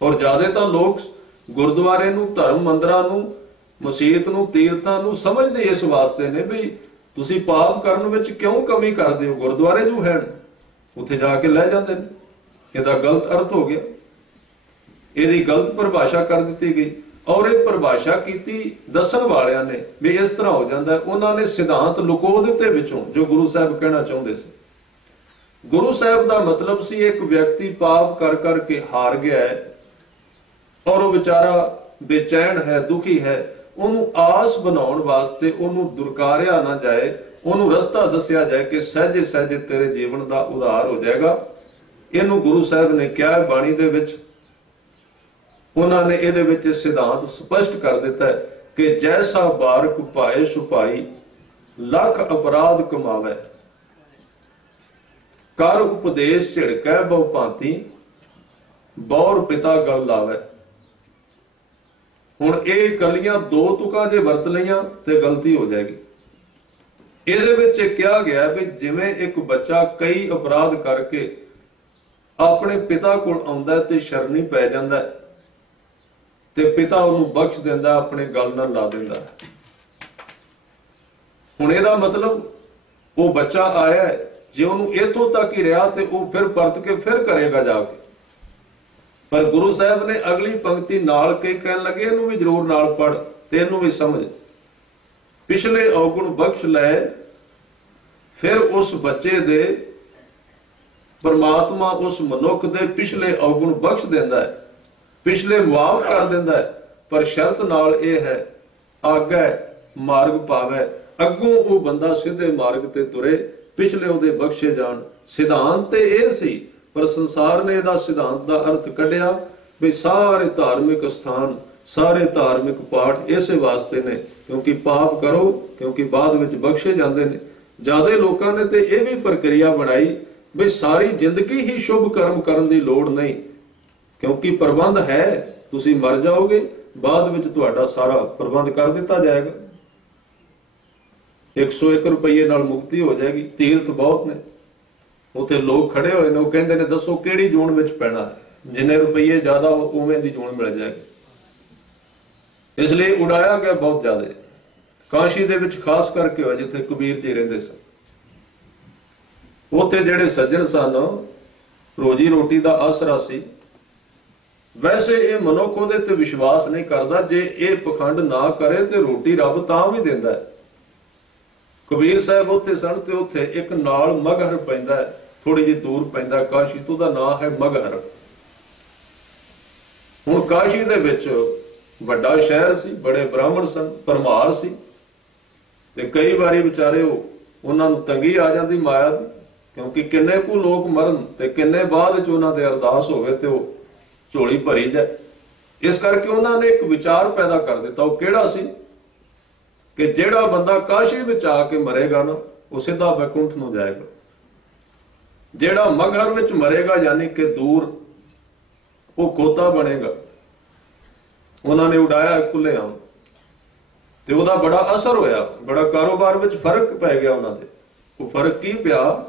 ਔਰ ਜ਼ਿਆਦਾ ਤਾਂ ਲੋਕ ਗੁਰਦੁਆਰੇ ਨੂੰ, ਧਰਮ ਮੰਦਰਾਂ ਨੂੰ, ਮਸੀਤ ਨੂੰ, ਤੀਰਥਾਂ ਨੂੰ ਸਮਝਦੇ ਇਸ ਵਾਸਤੇ ਨੇ ਵੀ ਤੁਸੀਂ ਪਾਪ ਕਰਨ ਵਿੱਚ ਕਿਉਂ ਕਮੀ ਕਰਦੇ ਹੋ? ਗੁਰਦੁਆਰੇ ਜੋ ਹੈ ਉੱਥੇ ਜਾ ਕੇ ਲੈ ਜਾਂਦੇ ਨੇ। ਇਹਦਾ ਗਲਤ ਅਰਥ ਹੋ ਗਿਆ, ਇਹਦੀ ਗਲਤ ਪਰਿਭਾਸ਼ਾ ਕਰ ਦਿੱਤੀ ਗਈ। ਔਰ ਇਹ ਪਰਿਭਾਸ਼ਾ ਕੀਤੀ ਦੱਸਣ ਵਾਲਿਆਂ ਨੇ ਵੀ ਇਸ ਤਰ੍ਹਾਂ ਹੋ ਜਾਂਦਾ। ਉਹਨਾਂ ਨੇ ਸਿਧਾਂਤ ਲੁਕੋ ਦਿੱਤੇ ਵਿੱਚੋਂ ਜੋ ਗੁਰੂ ਸਾਹਿਬ ਕਹਿਣਾ ਚਾਹੁੰਦੇ ਸੀ। ਗੁਰੂ ਸਾਹਿਬ ਦਾ ਮਤਲਬ ਸੀ ਇੱਕ ਵਿਅਕਤੀ ਪਾਪ ਕਰ ਕਰਕੇ ਹਾਰ ਗਿਆ ਹੈ ਔਰ ਉਹ ਵਿਚਾਰਾ ਬੇਚੈਨ ਹੈ, ਦੁਖੀ ਹੈ, ਉਹਨੂੰ ਆਸ ਬਣਾਉਣ ਵਾਸਤੇ ਉਹਨੂੰ ਦੁਰਕਾਰਿਆ ਨਾ ਜਾਏ, ਉਹਨੂੰ ਰਸਤਾ ਦੱਸਿਆ ਜਾਏ ਕਿ ਸਹਿਜੇ ਸਹਿਜੇ ਤੇਰੇ ਜੀਵਨ ਦਾ ਉਧਾਰ ਹੋ ਜਾਏਗਾ। ਇਹਨੂੰ ਗੁਰੂ ਸਾਹਿਬ ਨੇ ਕਿਹਾ ਬਾਣੀ ਦੇ ਵਿੱਚ। ਉਹਨਾਂ ਨੇ ਇਹਦੇ ਵਿੱਚ ਸਿਧਾਂਤ ਸਪਸ਼ਟ ਕਰ ਦਿੱਤਾ ਹੈ ਕਿ ਜੈਸਾ ਬਾਰਕ ਭਾਏ ਸੁਭਾਈ, ਲੱਖ ਅਪਰਾਧ ਕਮਾਵੇ, ਕਰ ਉਪਦੇਸ਼ ਝਿੜਕੈ ਬਹੁ ਭਾਂਤੀ, ਬੌਰ ਪਿਤਾ ਗਲ ਲਾਵੇ। ਹੁਣ ਇਹ ਕਲੀਆਂ ਦੋ ਤੁਕਾਂ ਜੇ ਵਰਤ ਲਈਆਂ ਤੇ ਗਲਤੀ ਹੋ ਜਾਏਗੀ। ਇਹਦੇ ਵਿੱਚ ਇਹ ਕਿਹਾ ਗਿਆ ਵੀ ਜਿਵੇਂ ਇੱਕ ਬੱਚਾ ਕਈ ਅਪਰਾਧ ਕਰਕੇ ਆਪਣੇ ਪਿਤਾ ਕੋਲ ਆਉਂਦਾ ਤੇ ਸ਼ਰਨੀ ਪੈ ਜਾਂਦਾ ਤੇ ਪਿਤਾ ਉਹਨੂੰ ਬਖਸ਼ ਦਿੰਦਾ, ਆਪਣੇ ਗਲ ਨਾਲ ਲਾ ਦਿੰਦਾ। ਹੁਣ ਇਹਦਾ ਮਤਲਬ ਉਹ ਬੱਚਾ ਆਇਆ, ਜੇ ਉਹਨੂੰ ਇੱਥੋਂ ਤੱਕ ਹੀ ਰਿਹਾ ਤੇ ਉਹ ਫਿਰ ਪਰਤ ਕੇ ਫਿਰ ਕਰੇਗਾ ਜਾ ਕੇ। ਪਰ ਗੁਰੂ ਸਾਹਿਬ ਨੇ ਅਗਲੀ ਪੰਕਤੀ ਨਾਲ ਕਈ ਕਹਿਣ ਲੱਗੇ ਇਹਨੂੰ ਵੀ ਜ਼ਰੂਰ ਨਾਲ ਪੜ ਤੇ ਇਹਨੂੰ ਵੀ ਸਮਝ। ਪਿਛਲੇ ਔਗੁਣ ਬਖਸ਼ ਲੈ, ਫਿਰ ਉਸ ਬੱਚੇ ਦੇ ਪਰਮਾਤਮਾ ਉਸ ਮਨੁੱਖ ਦੇ ਪਿਛਲੇ ਔਗੁਣ ਬਖਸ਼ ਦਿੰਦਾ ਹੈ, ਪਿਛਲੇ ਮਾਫ ਕਰ ਦਿੰਦਾ ਹੈ, ਪਰ ਸ਼ਰਤ ਨਾਲ ਇਹ ਹੈ ਆਗੇ ਮਾਰਗ ਪਾਵੇ, ਅੱਗੋਂ ਉਹ ਬੰਦਾ ਸਿੱਧੇ ਮਾਰਗ ਤੇ ਤੁਰੇ, ਪਿਛਲੇ ਉਹਦੇ ਬਖਸ਼ੇ ਜਾਣ। ਸਿਧਾਂਤ ਤੇ ਇਹ ਸੀ, ਪਰ ਸੰਸਾਰ ਨੇ ਇਹਦਾ ਸਿਧਾਂਤ ਦਾ ਅਰਥ ਕੱਢਿਆ ਵੀ ਸਾਰੇ ਧਾਰਮਿਕ ਸਥਾਨ, ਸਾਰੇ ਧਾਰਮਿਕ ਪਾਠ ਇਸੇ ਵਾਸਤੇ ਨੇ ਕਿਉਂਕਿ ਪਾਪ ਕਰੋ, ਕਿਉਂਕਿ ਬਾਅਦ ਵਿੱਚ ਬਖਸ਼ੇ ਜਾਂਦੇ ਨੇ। ਜਿਆਦਾ ਲੋਕਾਂ ਨੇ ਤੇ ਇਹ ਵੀ ਪ੍ਰਕਿਰਿਆ ਬਣਾਈ ਵੀ ਸਾਰੀ ਜ਼ਿੰਦਗੀ ਹੀ ਸ਼ੁਭ ਕਰਮ ਕਰਨ ਦੀ ਲੋੜ ਨਹੀਂ, ਕਿਉਂਕਿ ਪ੍ਰਬੰਧ ਹੈ, ਤੁਸੀਂ ਮਰ ਜਾਓਗੇ, ਬਾਅਦ ਵਿੱਚ ਤੁਹਾਡਾ ਸਾਰਾ ਪ੍ਰਬੰਧ ਕਰ ਦਿੱਤਾ ਜਾਏਗਾ। 101 ਰੁਪਏ ਨਾਲ ਮੁਕਤੀ ਹੋ ਜਾਏਗੀ। ਤੀਰਥ ਬਹੁਤ ਨੇ, ਉੱਥੇ ਲੋਕ ਖੜੇ ਹੋਏ ਨੇ, ਉਹ ਕਹਿੰਦੇ ਨੇ ਦੱਸੋ ਕਿਹੜੀ ਜੂਨ ਵਿੱਚ ਪੈਣਾ ਹੈ, ਜਿੰਨੇ ਰੁਪਏ ਜ਼ਿਆਦਾ ਉਵੇਂ ਦੀ ਜੂਨ ਮਿਲ ਜਾਏਗੀ। ਇਸ ਲਈ ਉਡਾਇਆ ਗਿਆ ਬਹੁਤ ਜ਼ਿਆਦਾ। ਕਾਸ਼ੀ ਦੇ ਵਿੱਚ ਖਾਸ ਕਰਕੇ ਹੋਇਆ ਜਿੱਥੇ ਕਬੀਰ ਜੀ ਰਹਿੰਦੇ ਸਨ। ਉੱਥੇ ਜਿਹੜੇ ਸੱਜਣ ਸਨ, ਰੋਜੀ ਰੋਟੀ ਦਾ ਆਸਰਾ ਸੀ। ਵੈਸੇ ਇਹ ਮਨੁੱਖ ਉਹਦੇ ਤੇ ਵਿਸ਼ਵਾਸ ਨਹੀਂ ਕਰਦਾ, ਜੇ ਇਹ ਪਖੰਡ ਨਾ ਕਰੇ ਤੇ ਰੋਟੀ ਰੱਬ ਤਾਂ ਵੀ ਦਿੰਦਾ ਹੈ। ਕਬੀਰ ਸਾਹਿਬ ਉੱਥੇ ਸਨ ਤੇ ਉੱਥੇ ਇੱਕ ਨਾਲ ਮਗਹਰ ਪੈਂਦਾ, ਥੋੜੀ ਜਿਹੀ ਦੂਰ ਪੈਂਦਾ ਕਾਸ਼ੀ ਤੋਂ, ਦਾ ਨਾਂ ਹੈ ਮਗਹਰ। ਹੁਣ ਕਾਸ਼ੀ ਦੇ ਵਿੱਚ ਵੱਡਾ ਸ਼ਹਿਰ ਸੀ, ਬੜੇ ਬ੍ਰਾਹਮਣ ਸਨ, ਪਰਮਾਰ ਸੀ, ਤੇ ਕਈ ਵਾਰੀ ਵਿਚਾਰੇ ਉਹਨਾਂ ਨੂੰ ਤੰਗੀ ਆ ਜਾਂਦੀ ਮਾਇਆ ਦੀ, ਕਿਉਂਕਿ ਕਿੰਨੇ ਕੁ ਲੋਕ ਮਰਨ ਤੇ ਕਿੰਨੇ ਬਾਅਦ ਵਿੱਚ ਉਹਨਾਂ ਦੇ ਅਰਦਾਸ ਹੋਵੇ ਤੇ ਉਹ ਝੋਲੀ ਭਰੀ ਜਾਏ। ਇਸ ਕਰਕੇ ਉਹਨਾਂ ਨੇ ਇੱਕ ਵਿਚਾਰ ਪੈਦਾ ਕਰ ਦਿੱਤਾ। ਉਹ ਕਿਹੜਾ ਸੀ ਕਿ ਜਿਹੜਾ ਬੰਦਾ ਕਾਸ਼ੀ ਵਿੱਚ ਆ ਕੇ ਮਰੇਗਾ ਨਾ, ਉਹ ਸਿੱਧਾ ਵੈਕੁੰਠ ਨੂੰ ਜਾਏਗਾ। ਜਿਹੜਾ ਮਗਹਰ ਵਿੱਚ ਮਰੇਗਾ ਯਾਨੀ ਕਿ ਦੂਰ, ਉਹ ਖੋਤਾ ਬਣੇਗਾ। ਉਹਨਾਂ ਨੇ ਉਡਾਇਆ ਖੁੱਲ੍ਹੇਆਮ ਤੇ ਉਹਦਾ ਬੜਾ ਅਸਰ ਹੋਇਆ, ਬੜਾ ਕਾਰੋਬਾਰ ਵਿੱਚ ਫਰਕ ਪੈ ਗਿਆ ਉਹਨਾਂ ਦੇ। ਉਹ ਫਰਕ ਕੀ ਪਿਆ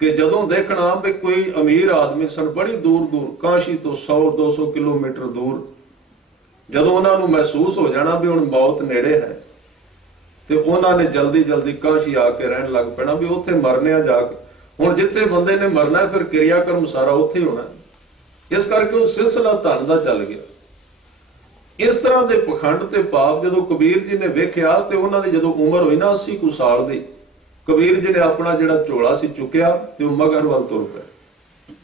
ਕਿ ਜਦੋਂ ਦੇਖਣਾ ਵੀ ਕੋਈ ਅਮੀਰ ਆਦਮੀ ਸਨ ਬੜੀ ਦੂਰ ਦੂਰ, ਕਾਸ਼ੀ ਤੋਂ 100-200 ਕਿਲੋਮੀਟਰ ਦੂਰ, ਜਦੋਂ ਉਹਨਾਂ ਨੂੰ ਮਹਿਸੂਸ ਹੋ ਜਾਣਾ ਵੀ ਹੁਣ ਮੌਤ ਨੇੜੇ ਹੈ ਤੇ ਉਹਨਾਂ ਨੇ ਜਲਦੀ ਜਲਦੀ ਕਾਸ਼ੀ ਆ ਕੇ ਰਹਿਣ ਲੱਗ ਪੈਣਾ ਵੀ ਉੱਥੇ ਮਰਨੇ ਆ ਜਾ ਕੇ। ਹੁਣ ਜਿੱਥੇ ਬੰਦੇ ਨੇ ਮਰਨਾ ਫਿਰ ਕਿਰਿਆ ਕਰਮ ਸਾਰਾ ਉੱਥੇ ਹੀ ਹੋਣਾ। ਇਸ ਕਰਕੇ ਉਹ ਸਿਲਸਿਲਾ ਧਨ ਦਾ ਚੱਲ ਗਿਆ। ਇਸ ਤਰ੍ਹਾਂ ਦੇ ਪਖੰਡ ਤੇ ਪਾਪ ਜਦੋਂ ਕਬੀਰ ਜੀ ਨੇ ਵੇਖਿਆ ਤੇ ਉਹਨਾਂ ਦੀ ਜਦੋਂ ਉਮਰ ਹੋਈ ਨਾ 80 ਕੁ ਸਾਲ ਦੀ, ਕਬੀਰ ਜੀ ਨੇ ਆਪਣਾ ਜਿਹੜਾ ਝੋਲਾ ਸੀ ਚੁੱਕਿਆ ਤੇ ਉਹ ਮਗਹਰ ਵੱਲ ਤੁਰ ਪਏ।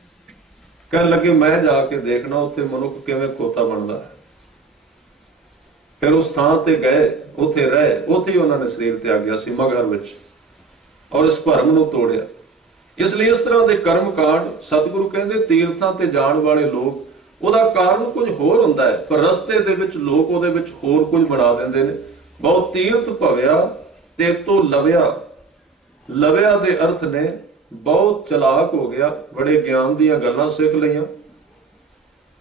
ਕਹਿਣ ਲੱਗੇ ਮੈਂ ਜਾ ਕੇ ਦੇਖਣਾ ਉੱਥੇ ਮਨੁੱਖ ਕਿਵੇਂ ਖੋਤਾ ਬਣਦਾ ਹੈ। ਫਿਰ ਉਸ ਥਾਂ ਤੇ ਗਏ, ਉੱਥੇ ਰਹੇ, ਉੱਥੇ ਹੀ ਉਹਨਾਂ ਨੇ ਸਰੀਰ ਤਿਆਗਿਆ ਸੀ ਮਗਹਰ ਵਿੱਚ, ਔਰ ਇਸ ਭਰਮ ਨੂੰ ਤੋੜਿਆ। ਇਸ ਲਈ ਇਸ ਤਰ੍ਹਾਂ ਦੇ ਕਰਮ ਕਾਂਡ ਸਤਿਗੁਰੂ ਕਹਿੰਦੇ ਤੀਰਥਾਂ ਤੇ ਜਾਣ ਵਾਲੇ ਲੋਕ, ਉਹਦਾ ਕਾਰਨ ਕੁਝ ਹੋਰ ਹੁੰਦਾ ਹੈ, ਪਰ ਰਸਤੇ ਦੇ ਵਿੱਚ ਲੋਕ ਉਹਦੇ ਵਿੱਚ ਹੋਰ ਕੁਝ ਬਣਾ ਦਿੰਦੇ ਨੇ। ਬਹੁਤ ਤੀਰਥ ਭਵਿਆ ਤੇ ਤੋਂ ਲਵਿਆ। ਲਵਿਆ ਦੇ ਅਰਥ ਨੇ ਬਹੁਤ ਚਲਾਕ ਹੋ ਗਿਆ, ਬੜੇ ਗਿਆਨ ਦੀਆਂ ਗੱਲਾਂ ਸਿੱਖ ਲਈਆਂ।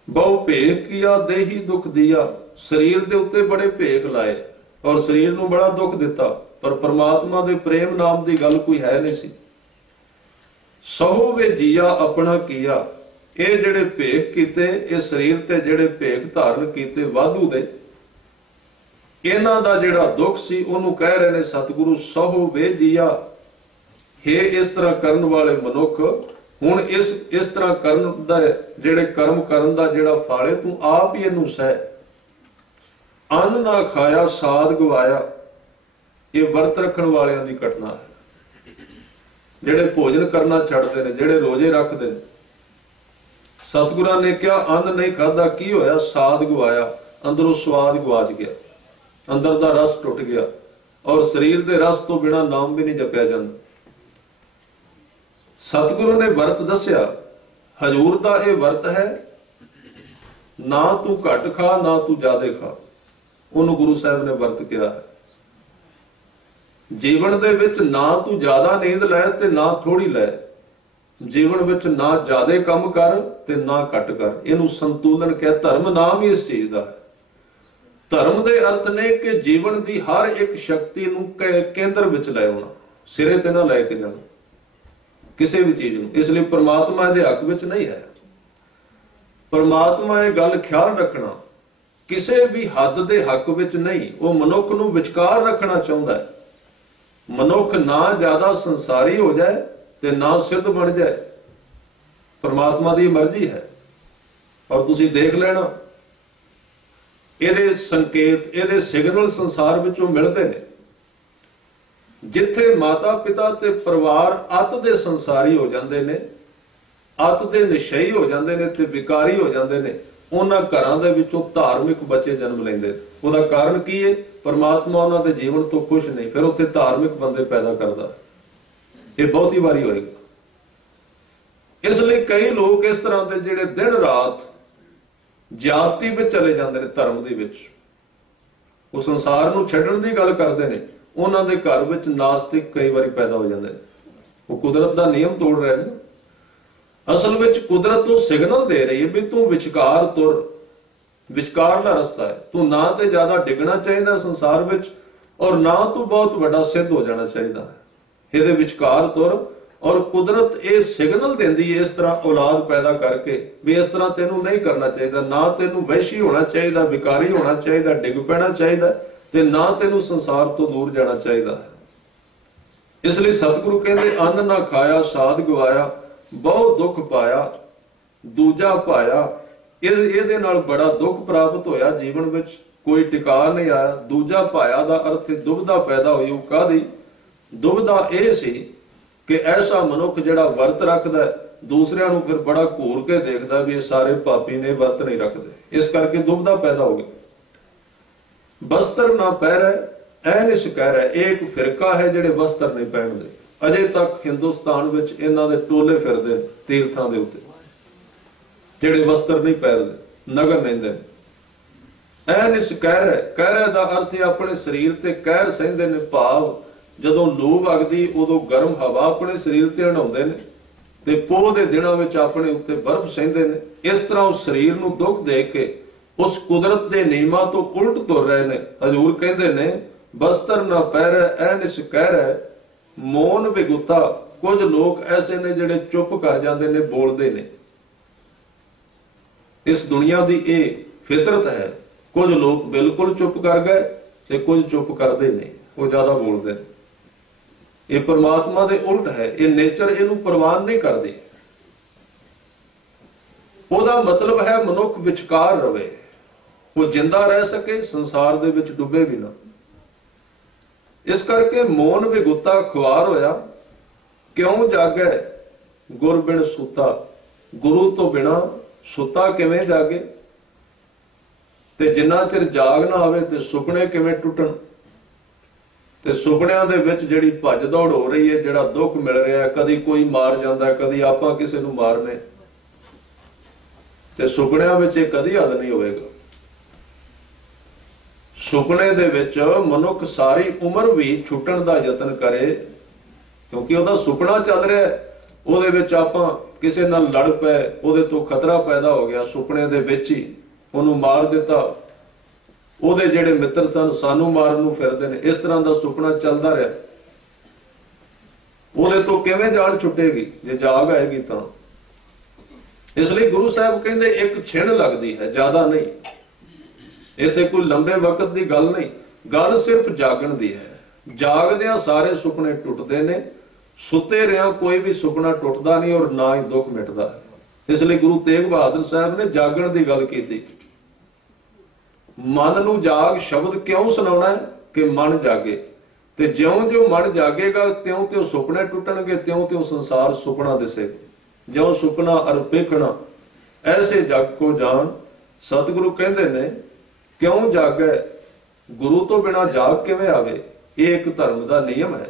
ਬਹੁ ਭੇਖ ਕੀਆ ਦੇਹੀ ਦੁੱਖ ਦਿਆ, ਸਰੀਰ ਦੇ ਉੱਤੇ ਬੜੇ ਭੇਖ ਲਾਏ ਔਰ ਸਰੀਰ ਨੂੰ ਬੜਾ ਦੁੱਖ ਦਿੱਤਾ, ਪਰ ਪਰਮਾਤਮਾ ਦੇ ਪ੍ਰੇਮ ਨਾਮ ਦੀ ਗੱਲ ਕੋਈ ਹੈ ਨਹੀਂ ਸੀ। ਸਹੋ ਵੇ ਜੀਆ ਆਪਣਾ ਕੀਆ, ਇਹ ਜਿਹੜੇ ਭੇਖ ਕੀਤੇ, ਇਹ ਸਰੀਰ ਤੇ ਜਿਹੜੇ ਭੇਖ ਧਾਰਨ ਕੀਤੇ ਵਾਧੂ ਦੇ, ਇਹਨਾਂ ਦਾ ਜਿਹੜਾ ਦੁੱਖ ਸੀ ਉਹਨੂੰ ਕਹਿ ਰਹੇ ਨੇ ਸਤਿਗੁਰੂ ਸਹੋ ਵੇ ਜੀਆ। ਹੇ ਇਸ ਤਰ੍ਹਾਂ ਕਰਨ ਵਾਲੇ ਮਨੁੱਖ, ਹੁਣ ਇਸ ਤਰ੍ਹਾਂ ਕਰਨ ਦਾ ਜਿਹੜੇ ਕਰਮ ਕਰਨ ਦਾ ਜਿਹੜਾ ਫਲ ਹੈ ਤੂੰ ਆਪ ਹੀ ਇਹਨੂੰ ਸਹਿ। ਅੰਨ ਨਾ ਖਾਇਆ ਸਾਧ ਗਵਾਇਆ, ਇਹ ਵਰਤ ਰੱਖਣ ਵਾਲਿਆਂ ਦੀ ਘਟਨਾ ਹੈ। ਜਿਹੜੇ ਭੋਜਨ ਕਰਨਾ ਛੱਡਦੇ ਨੇ, ਜਿਹੜੇ ਰੋਜ਼ੇ ਰੱਖਦੇ ਨੇ, ਸਤਿਗੁਰਾਂ ਨੇ ਕਿਹਾ ਅੰਨ ਨਹੀਂ ਖਾਧਾ ਕੀ ਹੋਇਆ, ਸਾਧ ਗਵਾਇਆ। ਅੰਦਰੋਂ ਸਵਾਦ ਗਵਾਚ ਗਿਆ, ਅੰਦਰ ਦਾ ਰਸ ਟੁੱਟ ਗਿਆ, ਔਰ ਸਰੀਰ ਦੇ ਰਸ ਤੋਂ ਬਿਨਾਂ ਨਾਮ ਵੀ ਨਹੀਂ ਜਪਿਆ ਜਾਂਦਾ। ਸਤਿਗੁਰੂ ਨੇ ਵਰਤ ਦੱਸਿਆ, ਹਜੂਰ ਦਾ ਇਹ ਵਰਤ ਹੈ, ਨਾ ਤੂੰ ਘੱਟ ਖਾ ਨਾ ਤੂੰ ਜ਼ਿਆਦੇ ਖਾ। ਉਹਨੂੰ ਗੁਰੂ ਸਾਹਿਬ ਨੇ ਵਰਤ ਕਿਹਾ ਹੈ। ਜੀਵਨ ਦੇ ਵਿੱਚ ਨਾ ਤੂੰ ਜ਼ਿਆਦਾ ਨੀਂਦ ਲੈ ਤੇ ਨਾ ਥੋੜੀ ਲੈ, ਜੀਵਨ ਵਿੱਚ ਨਾ ਜ਼ਿਆਦੇ ਕੰਮ ਕਰ ਤੇ ਨਾ ਘੱਟ ਕਰ। ਇਹਨੂੰ ਸੰਤੁਲਨ ਕਹਿ। ਧਰਮ ਨਾਮ ਹੀ ਇਸ ਚੀਜ਼ ਦਾ ਹੈ। ਧਰਮ ਦੇ ਅਰਥ ਨੇ ਕਿ ਜੀਵਨ ਦੀ ਹਰ ਇੱਕ ਸ਼ਕਤੀ ਨੂੰ ਕੇਂਦਰ ਵਿੱਚ ਲੈ ਆਉਣਾ, ਸਿਰੇ ਤੇ ਨਾ ਲੈ ਕੇ ਜਾਣਾ ਕਿਸੇ ਵੀ ਚੀਜ਼ ਨੂੰ। ਇਸ ਲਈ ਪ੍ਰਮਾਤਮਾ ਇਹਦੇ ਹੱਕ ਵਿੱਚ ਨਹੀਂ ਹੈ। ਪ੍ਰਮਾਤਮਾ ਇਹ ਗੱਲ ਖਿਆਲ ਰੱਖਣਾ, ਕਿਸੇ ਵੀ ਹੱਦ ਦੇ ਹੱਕ ਵਿੱਚ ਨਹੀਂ। ਉਹ ਮਨੁੱਖ ਨੂੰ ਵਿਚਕਾਰ ਰੱਖਣਾ ਚਾਹੁੰਦਾ ਹੈ। ਮਨੁੱਖ ਨਾ ਜ਼ਿਆਦਾ ਸੰਸਾਰੀ ਹੋ ਜਾਏ ਤੇ ਨਾ ਸਿੱਧ ਬਣ ਜਾਏ। ਪ੍ਰਮਾਤਮਾ ਦੀ ਮਰਜ਼ੀ ਹੈ। ਔਰ ਤੁਸੀਂ ਦੇਖ ਲੈਣਾ, ਇਹਦੇ ਸੰਕੇਤ, ਇਹਦੇ ਸਿਗਨਲ ਸੰਸਾਰ ਵਿੱਚੋਂ ਮਿਲਦੇ ਨੇ। ਜਿੱਥੇ ਮਾਤਾ ਪਿਤਾ ਤੇ ਪਰਿਵਾਰ ਅੱਤ ਦੇ ਸੰਸਾਰੀ ਹੋ ਜਾਂਦੇ ਨੇ, ਅੱਤ ਦੇ ਨਿਸ਼ਚਈ ਹੋ ਜਾਂਦੇ ਨੇ ਤੇ ਵਿਕਾਰੀ ਹੋ ਜਾਂਦੇ ਨੇ, ਉਹਨਾਂ ਘਰਾਂ ਦੇ ਵਿੱਚੋਂ ਧਾਰਮਿਕ ਬੱਚੇ ਜਨਮ ਲੈਂਦੇ ਨੇ। ਉਹਦਾ ਕਾਰਨ ਕੀ ਹੈ? ਪਰਮਾਤਮਾ ਉਹਨਾਂ ਦੇ ਜੀਵਨ ਤੋਂ ਖੁਸ਼ ਨਹੀਂ, ਫਿਰ ਉੱਥੇ ਧਾਰਮਿਕ ਬੰਦੇ ਪੈਦਾ ਕਰਦਾ। ਇਹ ਬਹੁਤੀ ਵਾਰੀ ਹੋਏਗਾ। ਇਸ ਲਈ ਕਈ ਲੋਕ ਇਸ ਤਰ੍ਹਾਂ ਦੇ ਜਿਹੜੇ ਦਿਨ ਰਾਤ ਜਾਤੀ ਵਿੱਚ ਚਲੇ ਜਾਂਦੇ ਨੇ, ਧਰਮ ਦੇ ਵਿੱਚ, ਉਹ ਸੰਸਾਰ ਨੂੰ ਛੱਡਣ ਦੀ ਗੱਲ ਕਰਦੇ ਨੇ, ਉਹਨਾਂ ਦੇ ਘਰ ਵਿੱਚ ਨਾਸਤਿਕ ਕਈ ਵਾਰੀ ਪੈਦਾ ਹੋ ਜਾਂਦੇ ਨੇ। ਉਹ ਕੁਦਰਤ ਦਾ ਨਿਯਮ ਤੋੜ ਰਹੇ ਨੇ। ਅਸਲ ਵਿੱਚ ਕੁਦਰਤ ਨੂੰ ਸਿਗਨਲ ਦੇ ਰਹੀ ਹੈ ਵੀ ਤੂੰ ਵਿਚਕਾਰ ਤੁਰ, ਵਿਚਕਾਰਲਾ ਰਸਤਾ ਹੈ। ਤੂੰ ਨਾ ਤੇ ਜ਼ਿਆਦਾ ਡਿੱਗਣਾ ਚਾਹੀਦਾ ਸੰਸਾਰ ਵਿੱਚ, ਔਰ ਨਾ ਤੂੰ ਬਹੁਤ ਵੱਡਾ ਸਿੱਧ ਹੋ ਜਾਣਾ ਚਾਹੀਦਾ ਹੈ। ਇਹਦੇ ਵਿਚਕਾਰ ਤੁਰ। ਔਰ ਕੁਦਰਤ ਇਹ ਸਿਗਨਲ ਦਿੰਦੀ ਹੈ ਇਸ ਤਰ੍ਹਾਂ ਔਲਾਦ ਪੈਦਾ ਕਰਕੇ ਵੀ ਇਸ ਤਰ੍ਹਾਂ ਤੈਨੂੰ ਨਹੀਂ ਕਰਨਾ ਚਾਹੀਦਾ। ਨਾ ਤੈਨੂੰ ਵਹਿਸ਼ੀ ਹੋਣਾ ਚਾਹੀਦਾ, ਵਿਕਾਰੀ ਹੋਣਾ ਚਾਹੀਦਾ, ਡਿੱਗ ਪੈਣਾ ਚਾਹੀਦਾ, ਤੇ ਨਾ ਤੈਨੂੰ ਸੰਸਾਰ ਤੋਂ ਦੂਰ ਜਾਣਾ ਚਾਹੀਦਾ ਹੈ। ਇਸ ਲਈ ਸਤਿਗੁਰੂ ਕਹਿੰਦੇ, ਅੰਨ ਨਾ ਖਾਇਆ ਸਾਧ ਗਵਾਇਆ, ਬਹੁਤ ਦੁੱਖ ਪਾਇਆ ਦੂਜਾ ਪਾਇਆ। ਇਹਦੇ ਨਾਲ ਬੜਾ ਦੁੱਖ ਪ੍ਰਾਪਤ ਹੋਇਆ ਜੀਵਨ ਵਿੱਚ, ਕੋਈ ਟਿਕਾ ਨਹੀਂ ਆਇਆ। ਦੂਜਾ ਪਾਇਆ ਦਾ ਅਰਥ ਦੁਬਿਧਾ ਪੈਦਾ ਹੋਈ। ਉਹ ਕਾਹਦੀ ਦੁਬਿਧਾ? ਇਹ ਸੀ ਕਿ ਐਸਾ ਮਨੁੱਖ ਜਿਹੜਾ ਵਰਤ ਰੱਖਦਾ, ਦੂਸਰਿਆਂ ਨੂੰ ਫਿਰ ਬੜਾ ਘੂਰ ਕੇ ਦੇਖਦਾ ਵੀ ਇਹ ਸਾਰੇ ਪਾਪੀ ਨੇ, ਵਰਤ ਨਹੀਂ ਰੱਖਦੇ, ਇਸ ਕਰਕੇ ਦੁਬਿਧਾ ਪੈਦਾ ਹੋ ਗਈ। ਵਸਤਰ ਨਾ ਪਹਿਰੈ ਐਨਿਸ ਕਹਿਰੈ। ਇਹ ਇੱਕ ਫਿਰਕਾ ਹੈ ਜਿਹੜੇ ਵਸਤਰ ਨਹੀਂ ਪਹਿਨਦੇ। ਅਜੇ ਤੱਕ ਹਿੰਦੁਸਤਾਨ ਵਿੱਚ ਇਹਨਾਂ ਦੇ ਟੋਲੇ ਫਿਰਦੇ ਤੀਰਥਾਂ ਦੇ ਉੱਤੇ, ਜਿਹੜੇ ਵਸਤਰ ਨਹੀਂ ਪਹਿਨਦੇ, ਨਗਰ ਲੈਂਦੇ। ਐਨਿਸ ਕਹਿਰੈ, ਕਹਿਰੈ ਦਾ ਅਰਥ ਹੈ ਆਪਣੇ ਸਰੀਰ ਤੇ ਕਹਿਰ ਸਹਿੰਦੇ ਨੇ। ਭਾਵ ਜਦੋਂ ਲੂ ਵਗਦੀ ਉਦੋਂ ਗਰਮ ਹਵਾ ਆਪਣੇ ਸਰੀਰ ਤੇ ਹੰਡਾਉਂਦੇ ਨੇ, ਤੇ ਪੋਹ ਦੇ ਦਿਨਾਂ ਵਿੱਚ ਆਪਣੇ ਉੱਤੇ ਬਰਫ਼ ਸਹਿੰਦੇ ਨੇ। ਇਸ ਤਰ੍ਹਾਂ ਉਸ ਸਰੀਰ ਨੂੰ ਦੁੱਖ ਦੇ ਕੇ ਉਸ ਕੁਦਰਤ ਦੇ ਨਿਯਮਾਂ ਤੋਂ ਉਲਟ ਤੁਰ ਰਹੇ ਨੇ। ਹਜ਼ੂਰ ਕਹਿੰਦੇ ਨੇ, ਬਸਤਰ ਨਾ ਪਹਿਰੈ ਐਨਿਸ ਕਹਿਰੈ ਮੌਨ ਵਿਗੁਤਾ। ਕੁਝ ਲੋਕ ਐਸੇ ਨੇ ਜਿਹੜੇ ਚੁੱਪ ਕਰ ਜਾਂਦੇ ਨੇ, ਬੋਲਦੇ ਨੇ। ਇਸ ਦੁਨੀਆ ਦੀ ਇਹ ਫਿਤਰਤ ਹੈ। ਕੁਝ ਲੋਕ ਬਿਲਕੁਲ ਚੁੱਪ ਕਰ ਗਏ ਤੇ ਕੁਝ ਚੁੱਪ ਕਰਦੇ ਨਹੀਂ, ਉਹ ਜ਼ਿਆਦਾ ਬੋਲਦੇ ਨੇ। ਇਹ ਪਰਮਾਤਮਾ ਦੇ ਉਲਟ ਹੈ। ਇਹ ਨੇਚਰ ਇਹਨੂੰ ਪ੍ਰਵਾਨ ਨਹੀਂ ਕਰਦੀ। ਉਹਦਾ ਮਤਲਬ ਹੈ ਮਨੁੱਖ ਵਿਚਕਾਰ ਰਵੇ, ਉਹ ਜਿੰਦਾ ਰਹਿ ਸਕੇ, ਸੰਸਾਰ ਦੇ ਵਿੱਚ ਡੁੱਬੇ ਵੀ ਨਾ। ਇਸ ਕਰਕੇ ਮੌਨ ਵਿਗੁਤਾ ਖੁਆਰ ਹੋਇਆ। ਕਿਉਂ ਜਾਗੈ ਗੁਰ ਬਿਨ ਸੁਤਾ। ਗੁਰੂ ਤੋਂ ਬਿਨਾ ਸੁੱਤਾ ਕਿਵੇਂ ਜਾਗੇ? ਤੇ ਜਿੰਨਾ ਚਿਰ ਜਾਗ ਨਾ ਆਵੇ ਤੇ ਸੁਪਨੇ ਕਿਵੇਂ ਟੁੱਟਣ? ਤੇ ਸੁਪਨਿਆਂ ਦੇ ਵਿੱਚ ਜਿਹੜੀ ਭੱਜ ਦੌੜ ਹੋ ਰਹੀ ਹੈ, ਜਿਹੜਾ ਦੁੱਖ ਮਿਲ ਰਿਹਾ, ਕਦੀ ਕੋਈ ਮਾਰ ਜਾਂਦਾ, ਕਦੀ ਆਪਾਂ ਕਿਸੇ ਨੂੰ ਮਾਰਨੇ, ਤੇ ਸੁਪਨਿਆਂ ਵਿੱਚ ਇਹ ਕਦੀ ਹੱਲ ਨਹੀਂ ਹੋਵੇਗਾ। ਸੁਪਨੇ ਦੇ ਵਿੱਚ ਮਨੁੱਖ ਸਾਰੀ ਉਮਰ ਵੀ ਛੁੱਟਣ ਦਾ ਯਤਨ ਕਰੇ, ਕਿਉਂਕਿ ਉਹਦਾ ਸੁਪਨਾ ਚੱਲ ਰਿਹਾ, ਉਹਦੇ ਵਿੱਚ ਆਪਾਂ ਕਿਸੇ ਨਾਲ ਲੜ ਪਏ, ਉਹਦੇ ਤੋਂ ਖਤਰਾ ਪੈਦਾ ਹੋ ਗਿਆ, ਸੁਪਨੇ ਦੇ ਵਿੱਚ ਹੀ ਉਹਨੂੰ ਮਾਰ ਦਿੱਤਾ, ਉਹਦੇ ਜਿਹੜੇ ਮਿੱਤਰ ਸਨ ਸਾਨੂੰ ਮਾਰਨ ਨੂੰ ਫਿਰਦੇ ਨੇ। ਇਸ ਤਰ੍ਹਾਂ ਦਾ ਸੁਪਨਾ ਚੱਲਦਾ ਰਿਹਾ। ਉਹਦੇ ਤੋਂ ਕਿਵੇਂ ਜਾਨ ਛੁੱਟੇਗੀ? ਜੇ ਜਾਗ ਆਏਗੀ ਤਾਂ। ਇਸ ਲਈ ਗੁਰੂ ਸਾਹਿਬ ਕਹਿੰਦੇ ਇੱਕ ਛਿਣ ਲੱਗਦੀ ਹੈ, ਜ਼ਿਆਦਾ ਨਹੀਂ। ਇੱਥੇ ਕੋਈ ਲੰਬੇ ਵਕਤ ਦੀ ਗੱਲ ਨਹੀਂ, ਗੱਲ ਸਿਰਫ ਜਾਗਣ ਦੀ ਹੈ। ਜਾਗਦਿਆਂ ਸਾਰੇ ਸੁਪਨੇ ਟੁੱਟਦੇ ਨੇ, ਸੁੱਤੇ ਰਿਹਾ ਕੋਈ ਵੀ ਸੁਪਨਾ ਟੁੱਟਦਾ ਨਹੀਂ, ਔਰ ਨਾ ਹੀ ਦੁੱਖ ਮਿਟਦਾ ਹੈ। ਇਸ ਲਈ ਗੁਰੂ ਤੇਗ ਬਹਾਦਰ ਸਾਹਿਬ ਨੇ ਜਾਗਣ ਦੀ ਗੱਲ ਕੀਤੀ। ਮਨ ਨੂੰ ਜਾਗ ਸ਼ਬਦ ਕਿਉਂ ਸੁਣਾਉਣਾ ਹੈ? ਕਿ ਮਨ ਜਾਗੇ। ਤੇ ਜਿਉਂ-ਜਿਉਂ ਮਨ ਜਾਗੇਗਾ ਤਿਉਂ-ਤਿਉਂ ਸੁਪਨੇ ਟੁੱਟਣਗੇ, ਤਿਉਂ-ਤਿਉਂ ਸੰਸਾਰ ਸੁਪਨਾ ਦਿਸੇਗਾ। ਜਿਉਂ ਸੁਪਨਾ ਅਰ ਵੇਖਣਾ ਐਸੇ ਜਗ ਕੋ ਜਾਣ। ਸਤਿਗੁਰੂ ਕਹਿੰਦੇ ਨੇ क्यों जागै, गुरु तो बिना जाग किवें आवे। ये एक धर्म का नियम है।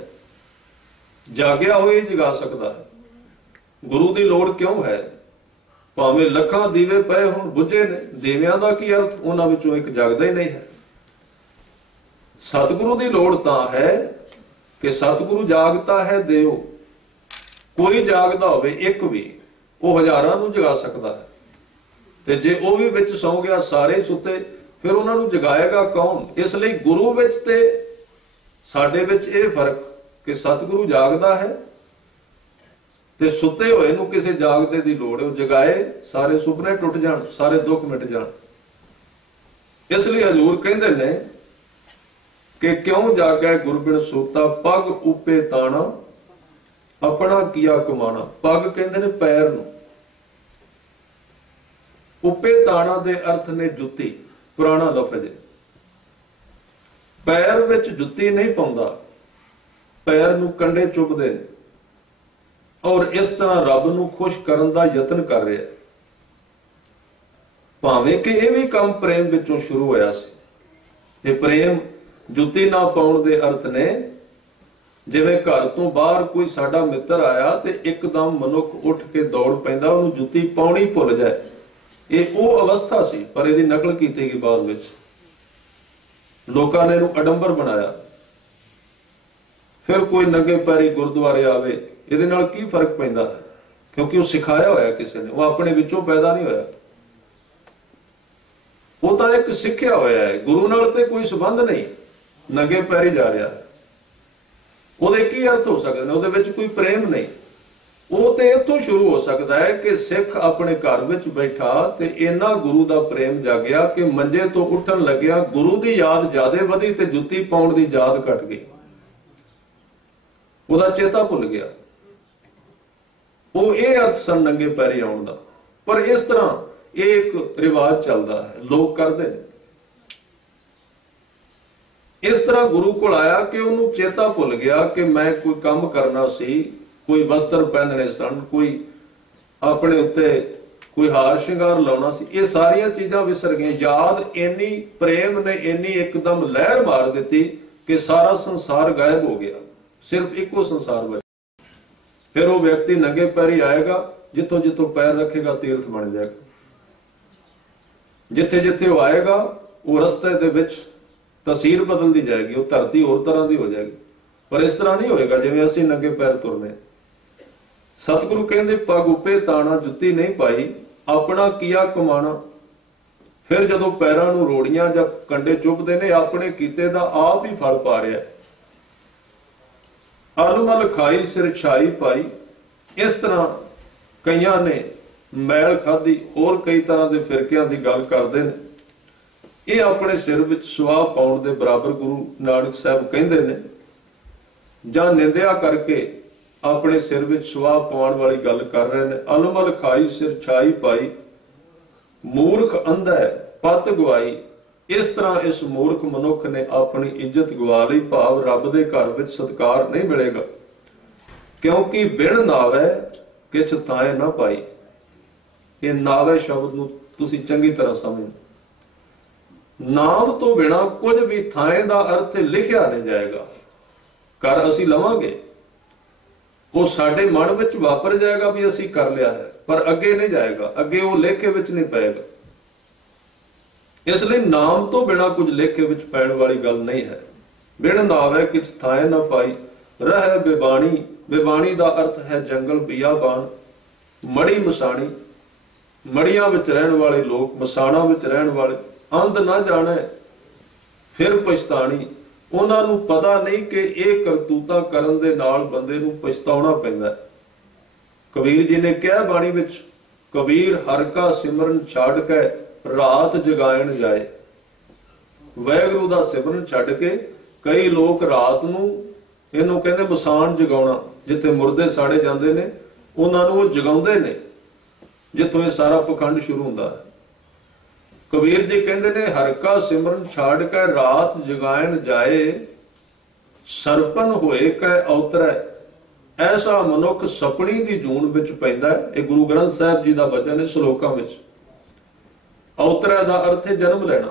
जागया होया ही जगा सकता है, गुरु की लोड़ क्यों है। भावें लखां दीवे पए हुण बुझे ने, दीवियां दा की अर्थ, उन्हां विचों एक जागदा ही नहीं है। सतगुरु की लोड़ तां है कि सतगुरु जागता है देव। कोई जागदा होवे एक भी, वो हजारां नूं जगा सकता है। ते जे वो भी विच सौ गया, सारे सुते, फिर उन्हां नूं जगाएगा कौन। इसलिए गुरु विच ते साडे विच ये फर्क कि सतगुरु जागदा है ते सुते होए नूं किसी जागदे दी लोड़ है। वो जगाए, सारे सुपने टुट जाण, सारे दुख मिट जाण। इसलिए हजूर कहंदे ने कि क्यों जागै गुर बिन सूता, पग उपे ताना अपना किया कमाना। पग कहंदे ने पैर नूं, उपे ताना दे अर्थ ने जुत्ती, पुराना लफज है। पैर विच जुत्ती नहीं पाउंदा, पैर नूं कंडे चुभदे ने, और इस तरह रब नूं खुश करन दा यतन कर रहा है। भावें कि यह भी काम प्रेम विचों शुरू होया सी। ये प्रेम जुत्ती ना पाउण दे अर्थ ने, जिवें घर तो बाहर कोई साडा मित्र आया ते एकदम मनुख उठ के दौड़ पैंदा, उहनूं जुत्ती पाउणी भुल जाए। ये वो अवस्था सी, पर इहदी नकल कीती गई बाद विच। लोकां ने इहनूं अडंबर बनाया। फिर कोई नंगे पैरी गुरुद्वारे आवे, इहदे नाल की फर्क पैंदा है, क्योंकि वो सिखाया होया किसी ने, वो अपने विचों पैदा नहीं होया। वो तो एक सिक्ख्या होया है, गुरु नाल ते कोई संबंध नहीं, नंगे पैरी जा रहा है। ਉਹਦੇ ਕੀ अर्थ हो सकते हैं, ਉਹਦੇ ਵਿੱਚ कोई प्रेम नहीं। ਉਹ ਤੇ ਇੱਥੋਂ शुरू हो सकता है कि सिख अपने घर ਵਿੱਚ बैठा ਤੇ ਇੰਨਾ गुरु ਦਾ प्रेम जागਿਆ कि ਮੰਜੇ ਤੋਂ ਉੱਠਣ ਲੱਗਿਆ गुरु ਦੀ याद ਜ਼ਿਆਦੇ ਵਧੀ ਤੇ ਜੁੱਤੀ ਪਾਉਣ ਦੀ याद ਘਟ ਗਈ। ਉਹਦਾ ਚੇਤਾ ਭੁੱਲ ਗਿਆ। ਉਹ ਇਹ अर्थ ਸਨ ਨੰਗੇ ਪੈਰੀ ਆਉਣ ਦਾ। ਪਰ ਇਸ ਤਰ੍ਹਾਂ ਇਹ ਇੱਕ ਰਿਵਾਜ ਚੱਲਦਾ ਹੈ, ਲੋਕ ਕਰਦੇ ਨੇ। इस तरह गुरु को आया कि उन्होंने चेता भुल गया कि मैं कोई काम करना सी, कोई वस्त्र पहनने सन, कोई अपने उत्ते कोई हार श्रृंगार लाना सी। ये सारिया चीजां विसर गई। याद इन्नी, प्रेम ने इन्नी एकदम लहर मार दी कि सारा संसार गायब हो गया, सिर्फ इको संसार बचा। फिर वो व्यक्ति नंगे पैरी आएगा, जिथों जिथों पैर रखेगा तीर्थ बन जाएगा। जिथे जिथे वो आएगा वो रस्ते दे विच तस्वीर बदलती जाएगी, वो धरती होर तरह की हो जाएगी। पर इस तरह नहीं होएगा जिवें असीं नंगे पैर तुरने। सतगुरु कहंदे पग उपे ताना, जुत्ती नहीं पाई, अपना किया कमाना। फिर जदों पैरां नूं रोड़ियां जां कंडे चुभदे ने, अपने कीते दा आप ही फल पा रहा है। अलमल खाई सिर छाई पाई। इस तरह कईयां ने मैल खाधी, और कई तरह के फिरकियां की गल करते हैं। ये अपने सिर विच सुआह पाउण दे बराबर गुरु नानक साहब कहंदे ने, जां निंदिया करके अपने सिर विच सुआह पाउण वाली गल कर रहे ने। अलमल खाई सिर छाई पाई, मूर्ख अंधा पत गवाई। इस तरह इस मूर्ख मनुख ने अपनी इज्जत गवा ली, भाव रब दे घर विच सत्कार नहीं मिलेगा, क्योंकि बिन नावै किछ थाए ना पाई। ये नावै शब्द नूं तुसीं चंगी तरह समझो। नाम तो बिना कुछ भी थाए का अर्थ लिखिया नहीं जाएगा। कर असी लवांगे, वो साडे मन विच वापर जाएगा भी असी कर लिया है, पर अगे नहीं जाएगा, अगे वो लेखे विच नहीं पाएगा। इसलिए नाम तो बिना कुछ लेखे विच पैण वाली गल नहीं है। बिन नावे किछ थाए ना पाई, रह बेबाणी। बेबाणी का अर्थ है जंगल बियाबान, मड़ी मसाणी। मड़ियां विच रहण वाले लोग, मसाणा विच रहण वाले, अंध ना जाने फिर पछताणी। उन्हां नूं पता नहीं कि यह करतूतां करन दे नाल बंदे नूं पछताउणा पैंदा है। कबीर जी ने कहा बाणी विच, कबीर हर का सिमरन छड्ड के रात जगायण जाए। वाहिगुरू दा सिमरन छड्ड के कई लोग रात नूं, इहनूं कहंदे मसान जगाउणा, जिथे मुर्दे साड़े जांदे ने उन्हां नूं वो जगाउंदे ने, जिथों ये सारा पखंड शुरू हुंदा है। कबीर जी कहते ने हर का सिमरन छाड़ के रात जगायन जाए, सरपन होए कै अवतरै। ऐसा मनुख सपनी दी जून विच पैंदा है। ये गुरु ग्रंथ साहिब जी का वचन है श्लोकां विच। अवतरै दा अर्थ है जन्म लेना।